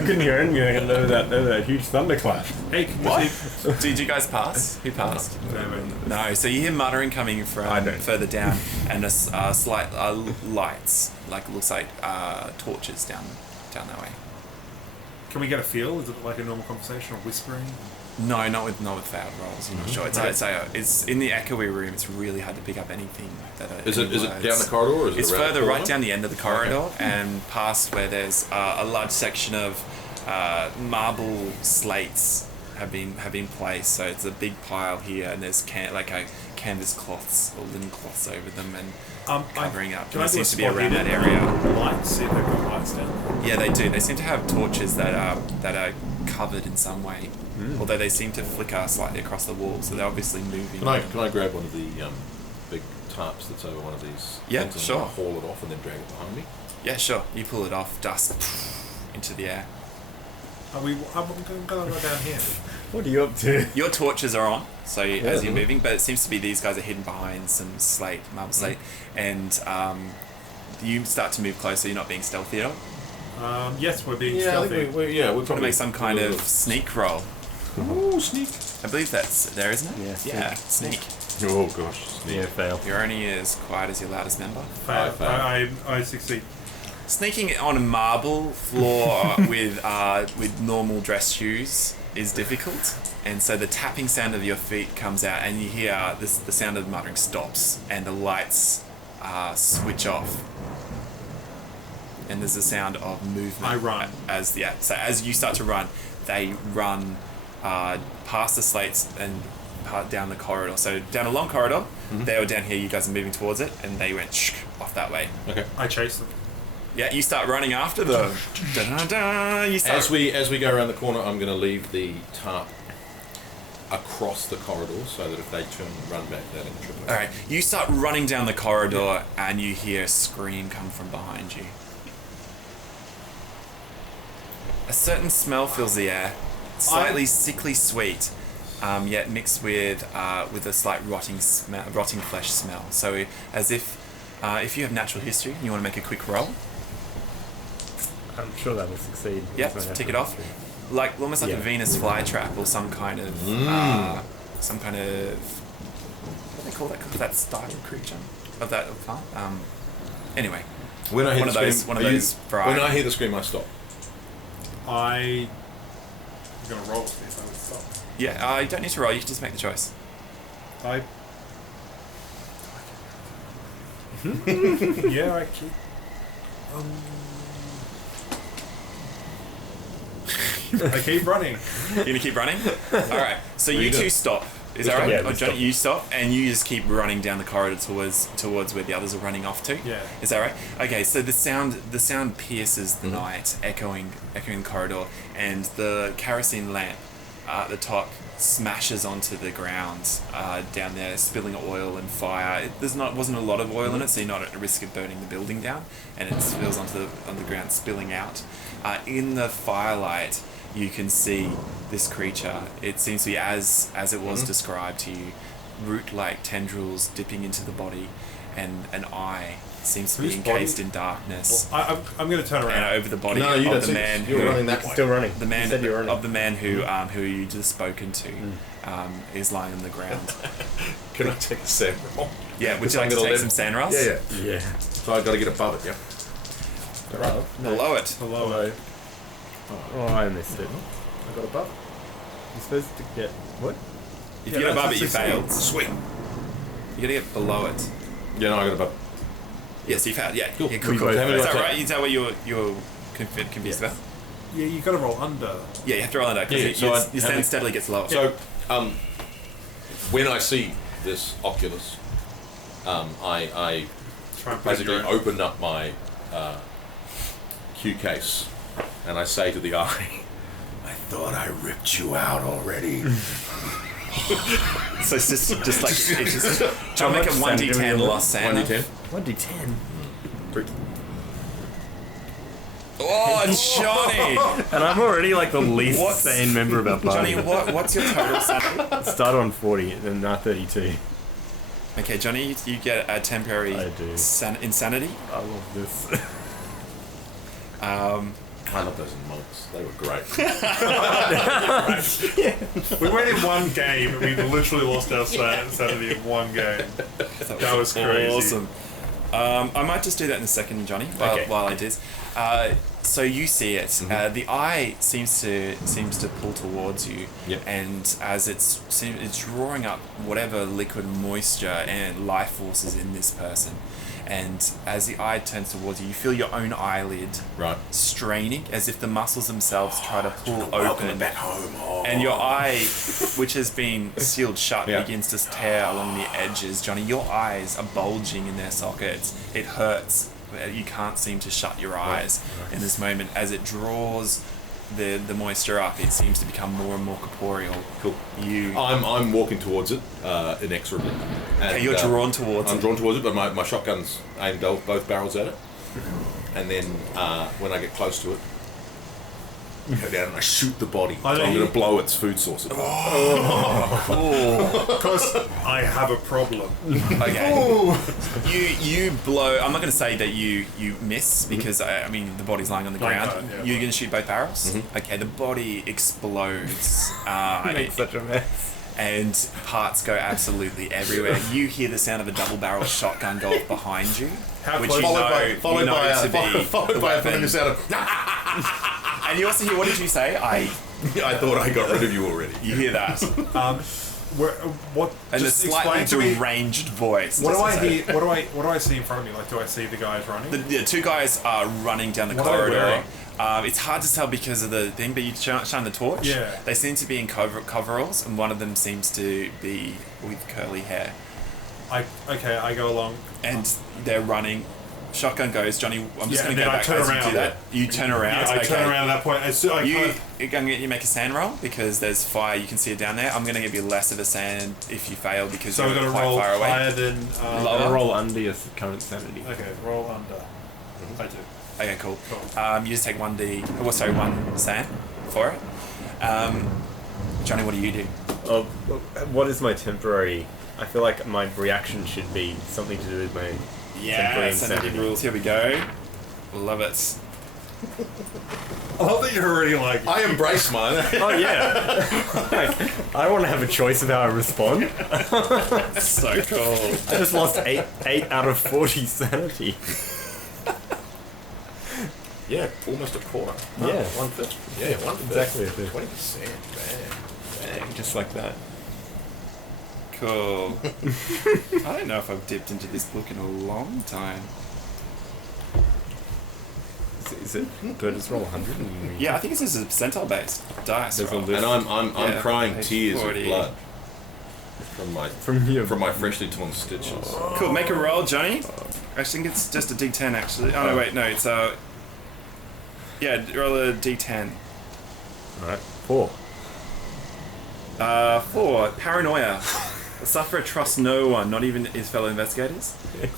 couldn't hear anything over that huge thunderclap. Hey, can you What? see? Did you guys pass? Who passed? No, No, so you hear muttering coming I from don't. further down, and a slight lights, like it looks like torches down that way. can we get a feel? Is it like a normal conversation or whispering? No, not with failed rolls. I'm not sure. It's in the echoey room. It's really hard to pick up anything. Is it words. down the corridor? Or is It's it around further the right corner? down the end of the corridor and past where there's a large section of marble slates have been placed. So it's a big pile here, and there's canvas cloths or linen cloths over them and covering up. Can And I it do a seems to be spot around that hidden area. lights? See if they've got lights down there. Yeah, they do. They seem to have torches that are covered in some way. Although they seem to flicker slightly across the wall, so they're obviously moving. Can I grab one of the big tarps that's over one of these? Yeah, things and sure. haul it off and then drag it behind me. Yeah, sure. You pull it off, dust into the air. I'm going to go down here. What are you up to? Your torches are on, so as you're Yeah. moving, but it seems to be these guys are hidden behind some marble slate, and you start to move closer. You're not being stealthy at all. Yes, we're being Yeah, I stealthy. think we're Want to probably make some kind of sneak roll. Ooh, sneak. I believe that's there, isn't it? Yeah, Yeah, sneak. Oh gosh, sneak. Yeah, fail. You're only as quiet as your loudest member. I succeed. Sneaking on a marble floor with normal dress shoes is difficult, and so the tapping sound of your feet comes out, and you hear the sound of the muttering stops, and the lights switch off, and there's a sound of movement. I run. So as you start to run, they run past the slates and down the corridor. So down a long corridor, they were down here. You guys are moving towards it, and they went off that way. Okay. I chase them. Yeah, you start running after them. Da-da-da. You start. As we go around the corner, I'm going to leave the tarp across the corridor so that if they turn and run back, they don't trip over. All right, you start running down the corridor, and you hear a scream come from behind you. A certain smell fills the air, slightly sickly sweet, yet mixed with a slight rotting flesh smell. So, as if you have natural history, and you want to make a quick roll. I'm sure that will succeed. Yep, There's no tick it natural off. history. Almost like Yeah. a Venus flytrap or some kind of what do they call that style of creature of that plant. Anyway, When I hear one the of those scream, one of those when variety. I hear the scream, I stop. I'm going to roll to see if I would stop. Yeah, you don't need to roll. You can just make the choice. Yeah, I keep. I keep running. You're gonna keep running. All right. So you two stop. Is that right? Yeah, Or we Johnny, stop. you stop and you just keep running down the corridor towards where the others are running off to. Yeah. Is that right? Okay. So the sound pierces the night, echoing the corridor, and the kerosene lamp at the top smashes onto the ground down there, spilling oil and fire. Wasn't a lot of oil in it, so you're not at risk of burning the building down, and it spills on the ground, spilling out. In the firelight, you can see this creature. It seems to be as it was described to you, root-like tendrils dipping into the body, and an eye seems to be Whose encased body? in darkness. I'm going to turn And around. over the body No, you of don't the see man this. You're running that way. Still running. the man You said you're running. of the man who you just spoken to is lying on the ground. Can I take a sand roll? Yeah, would Because you like I'm to gonna take live- some sand rolls? Yeah. Yeah. So I've got to get above it, yeah? Hello. Below it. Hello. Oh, I missed it. I got above it. You're supposed to get what? If Yeah, you get above that's it, you succeed. failed. Sweet. You gotta get below it. Yeah, no, I got above it. Yes, you failed. Yeah. Cool. Yeah, We cool. both Is failed. that right? Is that what you're confused about? Yeah, you got to roll under. Yeah, you have to roll on that because Yeah, so your stand steadily gets lower. So, when I see this oculus, I Try and put basically your own. open up my cue case and I say to the eye, I thought I ripped you out already. So it's just like it's just try and make a much sand do we 1d10 roll? lost sand. 1d10. 1d10. Oh, Johnny! And I'm already like the least What's- sane member of our party. Johnny, what's your total sanity? Start on 40 and now 32. Okay, Johnny, you get a temporary I do. insanity. I love this. I love those monks. They were great. We went in one game and we literally lost our sanity in one game. That was crazy. Awesome. I might just do that in a second, Johnny, while I do. So you see it. The eye seems to pull towards you, and as it's drawing up whatever liquid moisture and life force is in this person. And as the eye turns towards you, you feel your own eyelid straining, as if the muscles themselves try to pull open. Back home. And your eye, which has been sealed shut, begins to tear along the edges. Johnny, your eyes are bulging in their sockets. It hurts. You can't seem to shut your eyes in this moment. As it draws the moisture up, it seems to become more and more corporeal. Cool. I'm walking towards it inexorably. And, you're drawn towards it. I'm drawn towards it, but my shotgun's aimed both barrels at it. And then when I get close to it, I go down and I shoot the body. So I'm going to blow its food source apart. Cool. Because I have a problem. Okay. You blow. I'm not going to say that you miss because I mean the body's lying on the ground. You're going to shoot both barrels. Okay. The body explodes. Makes such a mess. And parts go absolutely everywhere. You hear the sound of a double-barrel shotgun go off behind you, which followed by a familiar sound of. And you also hear, what did you say? I thought I got rid of you already. You hear that? What? And a just slightly explain to me, deranged voice. What do I hear? What do I see in front of me? Like, do I see the guys running? The two guys are running down the corridor. It's hard to tell because of the thing, but you shine the torch. Yeah. They seem to be in coveralls, and one of them seems to be with curly hair. I go along. And they're running. Shotgun goes, Johnny. I'm just going to go back as you do that. You turn around. I turn around at that point. You're going to get you make a sand roll because there's fire. You can see it down there. I'm going to give you less of a sand if you fail because you're quite roll far away. Higher than lower. Roll under your current sanity. Okay, roll under. I do. Okay, cool. You just take one sand for it. Johnny, what do you do? What is my temporary? I feel like my reaction should be something to do with my temporary insanity rules. Here we go. Love it. I love that you're already like. I embrace mine. Oh yeah. I want to have a choice of how I respond. So cool. I just lost 8 out of 40 sanity. Yeah, almost a quarter. Yeah, 1/5. Yeah, 1/5. Exactly. 20%. Bang. Just like that. Cool. I don't know if I've dipped into this book in a long time. Is it good? It's roll 100. Yeah, I think this is a percentile based dice. Roll. And I'm crying tears 40. of blood from my freshly torn stitches. Cool. Make a roll, Johnny. I think it's just a D10 actually. Oh no, wait, no, it's roll a D10. Alright. 4. 4. Paranoia. The sufferer trusts no one, not even his fellow investigators.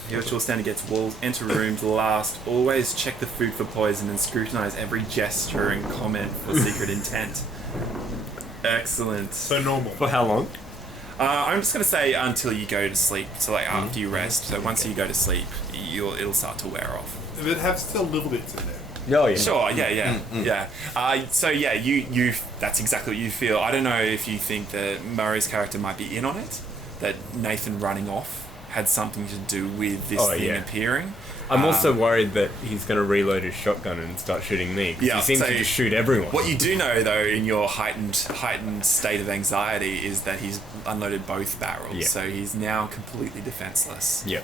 He will stand against walls, enter rooms last, always check the food for poison and scrutinize every gesture and comment for secret intent. Excellent. So normal. For how long? I'm just going to say until you go to sleep, so like after you rest. So once you go to sleep, it'll start to wear off. It has still little bits in there. Oh yeah. Sure, yeah. So yeah, you that's exactly what you feel. I don't know if you think that Murray's character might be in on it, that Nathan running off had something to do with this thing appearing. I'm also worried that he's going to reload his shotgun and start shooting me. Yeah, he seems to just shoot everyone. What you do know, though, in your heightened state of anxiety, is that he's unloaded both barrels. Yeah. So he's now completely defenseless. Yep.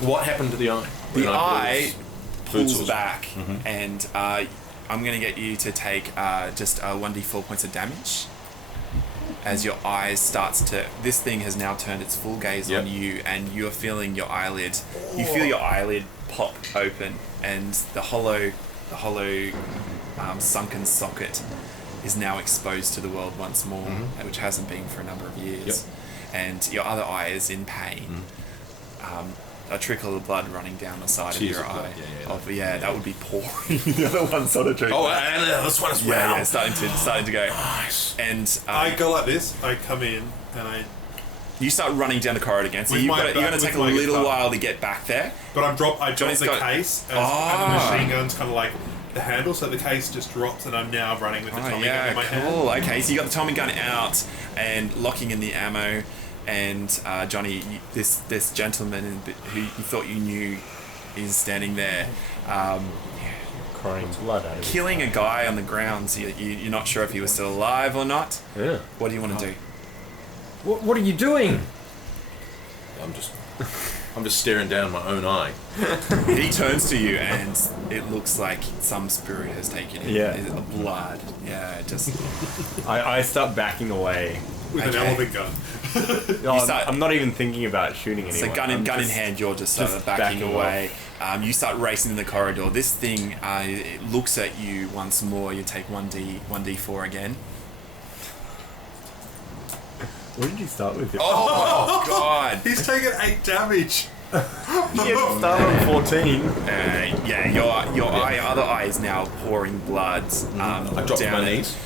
What happened to the eye? The eye pulls source. back, and I'm going to get you to take just 1d4 points of damage. As your eyes starts to... This thing has now turned its full gaze on you, and you're feeling your eyelid... You feel your eyelid pop open, and the hollow sunken socket is now exposed to the world once more, which hasn't been for a number of years. And your other eye is in pain. A trickle of blood running down the side of your eye. That would be pouring. The other one sort of trickle. Oh, and this one as well. Yeah, starting to go. Nice. And I go like this. I come in and you start running down the corridor again. So With you're my going to take a little guitar. while to get back there. But I drop the Johnny's case and the machine gun's kind of like the handle, so the case just drops, and I'm now running with the Tommy gun in my hand. Cool. Okay, so you got the Tommy gun out and locking in the ammo, and Johnny, this gentleman who you thought you knew is standing there, Crying blood out of killing a guy on the ground. So you're not sure if he was still alive or not. Yeah. What do you want to do? What are you doing? I'm just staring down my own eye. He turns to you, and it looks like some spirit has taken him. Yeah. The blood. Yeah, just. I start backing away. With an Okay. elephant gun. No, start- I'm not even thinking about shooting anyone. So gun in I'm hand, you're just sort of just backing backing away. You start racing in the corridor. This thing it looks at you once more. You take 1d4 again. What did you start with? Oh God! He's taken 8 damage. Yeah, start on 14. Yeah, your other eye is now pouring blood. I drop to down my it. knees.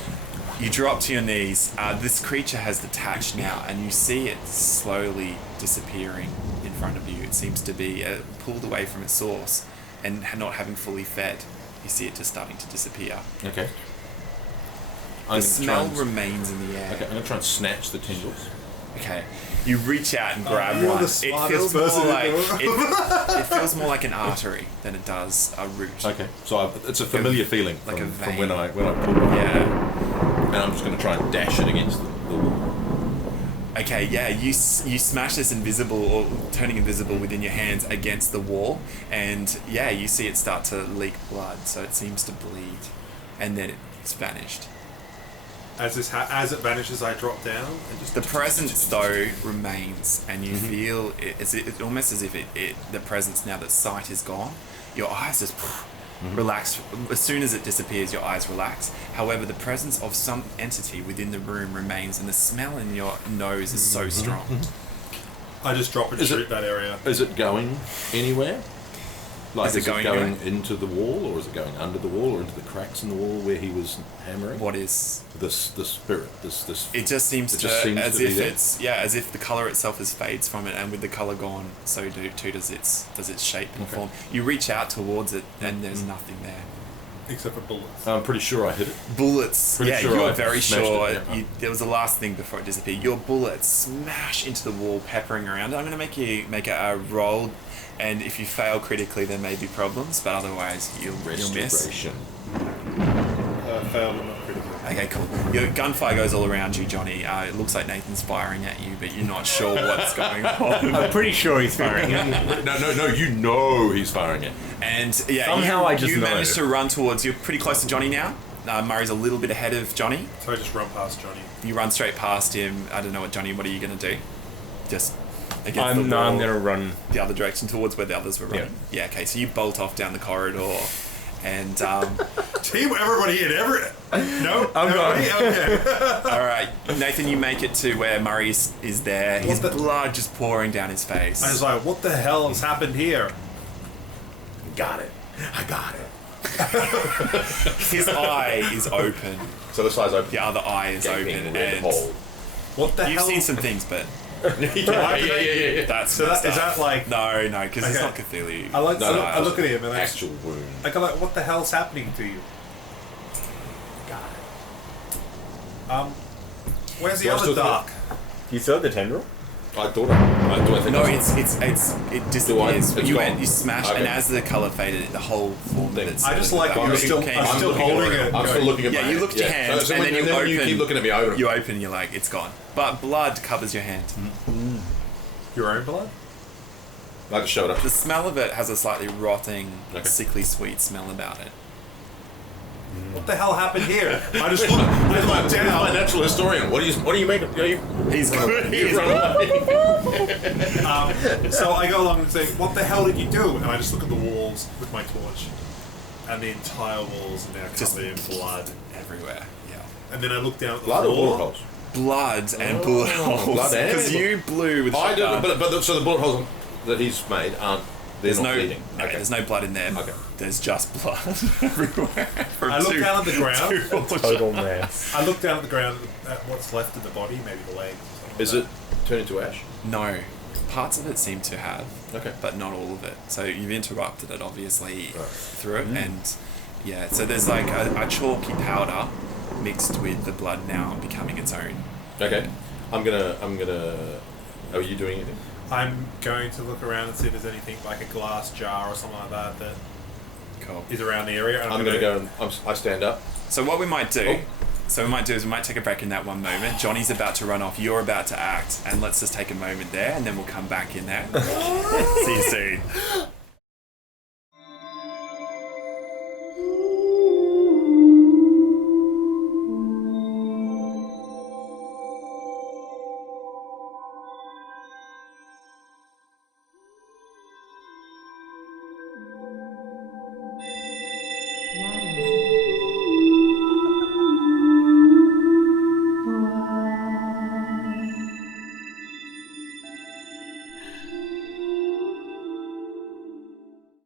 You drop to your knees. This creature has detached now, and you see it slowly disappearing in front of you. It seems to be pulled away from its source, and not having fully fed. You see it just starting to disappear. Okay. The smell remains in the air. Okay, I'm going to try and snatch the tendrils. Okay. You reach out and grab you're one. the It smartest feels more person in like the it feels more like an artery than it does a root. Okay, so it's a familiar feeling like a from vein. when I pulled it. Yeah. And I'm just going to try and dash it against the wall. Okay, yeah, you smash this invisible, or turning invisible within your hands against the wall, and yeah, you see it start to leak blood, so it seems to bleed, and then it's vanished. As it vanishes, I drop down and just. The presence, though, remains, and you feel it's almost as if the presence, now that sight is gone, your eyes just relax. As soon as it disappears, your eyes relax. However, the presence of some entity within the room remains, and the smell in your nose is so strong. I just drop and shoot that area. Is it going anywhere? Like, Is it going going anywhere? into the wall, or is it going under the wall, or into the cracks in the wall where he was hammering? What is? The spirit, this. It just seems It just seems as to be if there. it's as if the color itself is fades from it, and with the color gone, so too does its shape and Okay. form. You reach out towards it, and there's nothing there. Except for bullets. I'm pretty sure I hit it. Bullets. Pretty Yeah, sure you I are very smashed sure. it, yeah. There was the last thing before it disappeared. Your bullets smash into the wall, peppering around. I'm going to make you make a roll, and if you fail critically, there may be problems, but otherwise you'll miss. Restoration. Failed and not critical. Okay, cool. Your gunfire goes all around you, Johnny. It looks like Nathan's firing at you, but you're not sure what's going on. I'm pretty sure he's firing it. No, you know he's firing it. And yeah, Somehow I just you know. managed to run towards. You're pretty close to Johnny now. Murray's a little bit ahead of Johnny. So I just run past Johnny. You run straight past him. I don't know what Johnny. What are you going to do? Just against the I'm wall, going to run. the other direction towards where the others were running. Yeah. Okay. So you bolt off down the corridor, and Team everybody in No? I'm going. Okay. all right, Nathan, you make it to where Murray is there. His What the- blood just pouring down his face. I was like, what the hell has happened here? Got it. I got it. His eye is open. So the size open. The other eye is Gaping open, red and hole. What the you've hell? seen some things, but yeah. that's So messed is up. that like... No, because it's Okay. not Cthulhu. I like. No, no, I look at him and I Actual wound. go like, what the hell's happening to you? Got it. Where's the Do I other still dark? You saw the tendril? I thought I think No, I- it disappears. It's You gone. went, you smash, Okay. and as the color faded, the whole form of it. I just like that you're you still- came I'm in. still holding it. I'm still looking at Yeah, my you looked at your hand, So and when then you when you open- keep looking at me, I open. You open, you're like, it's gone. But blood covers your hand. Your own blood? I just showed up. The smell of it has a slightly rotting, Okay. sickly sweet smell about it. What the hell happened here? I just look, I look I'm a down. natural historian. What do you make of? He's good. You run away. So I go along and say, what the hell did you do? And I just look at the walls with my torch. And the entire walls are now Just covered in blood. everywhere. Yeah. And then I look down at the Blood or floor. bullet holes? Blood and bullet holes. blood and Because you blew with I shotgun. did, but so the bullet holes that he's made aren't. They're There's not no, bleeding. no, there's no blood in there. Okay. There's just blood everywhere. From I look two- down at the ground. two bullets. Total mess. I look down at the ground at what's left of the body, maybe the legs. Or something Is like it turned into ash? No, parts of it seem to have, Okay. but not all of it. So you've interrupted it obviously Right. through it, and Yeah, so there's like a chalky powder mixed with the blood now becoming its own. Okay. I'm gonna. Are you doing anything? I'm going to look around and see if there's anything like a glass jar or something like that that Cool. is around the area. And I'm gonna go and I stand up. So what we might do... Oh. So we might do is we might take a break in that one moment. Johnny's about to run off. You're about to act. And let's just take a moment there and then we'll come back in there. See you soon.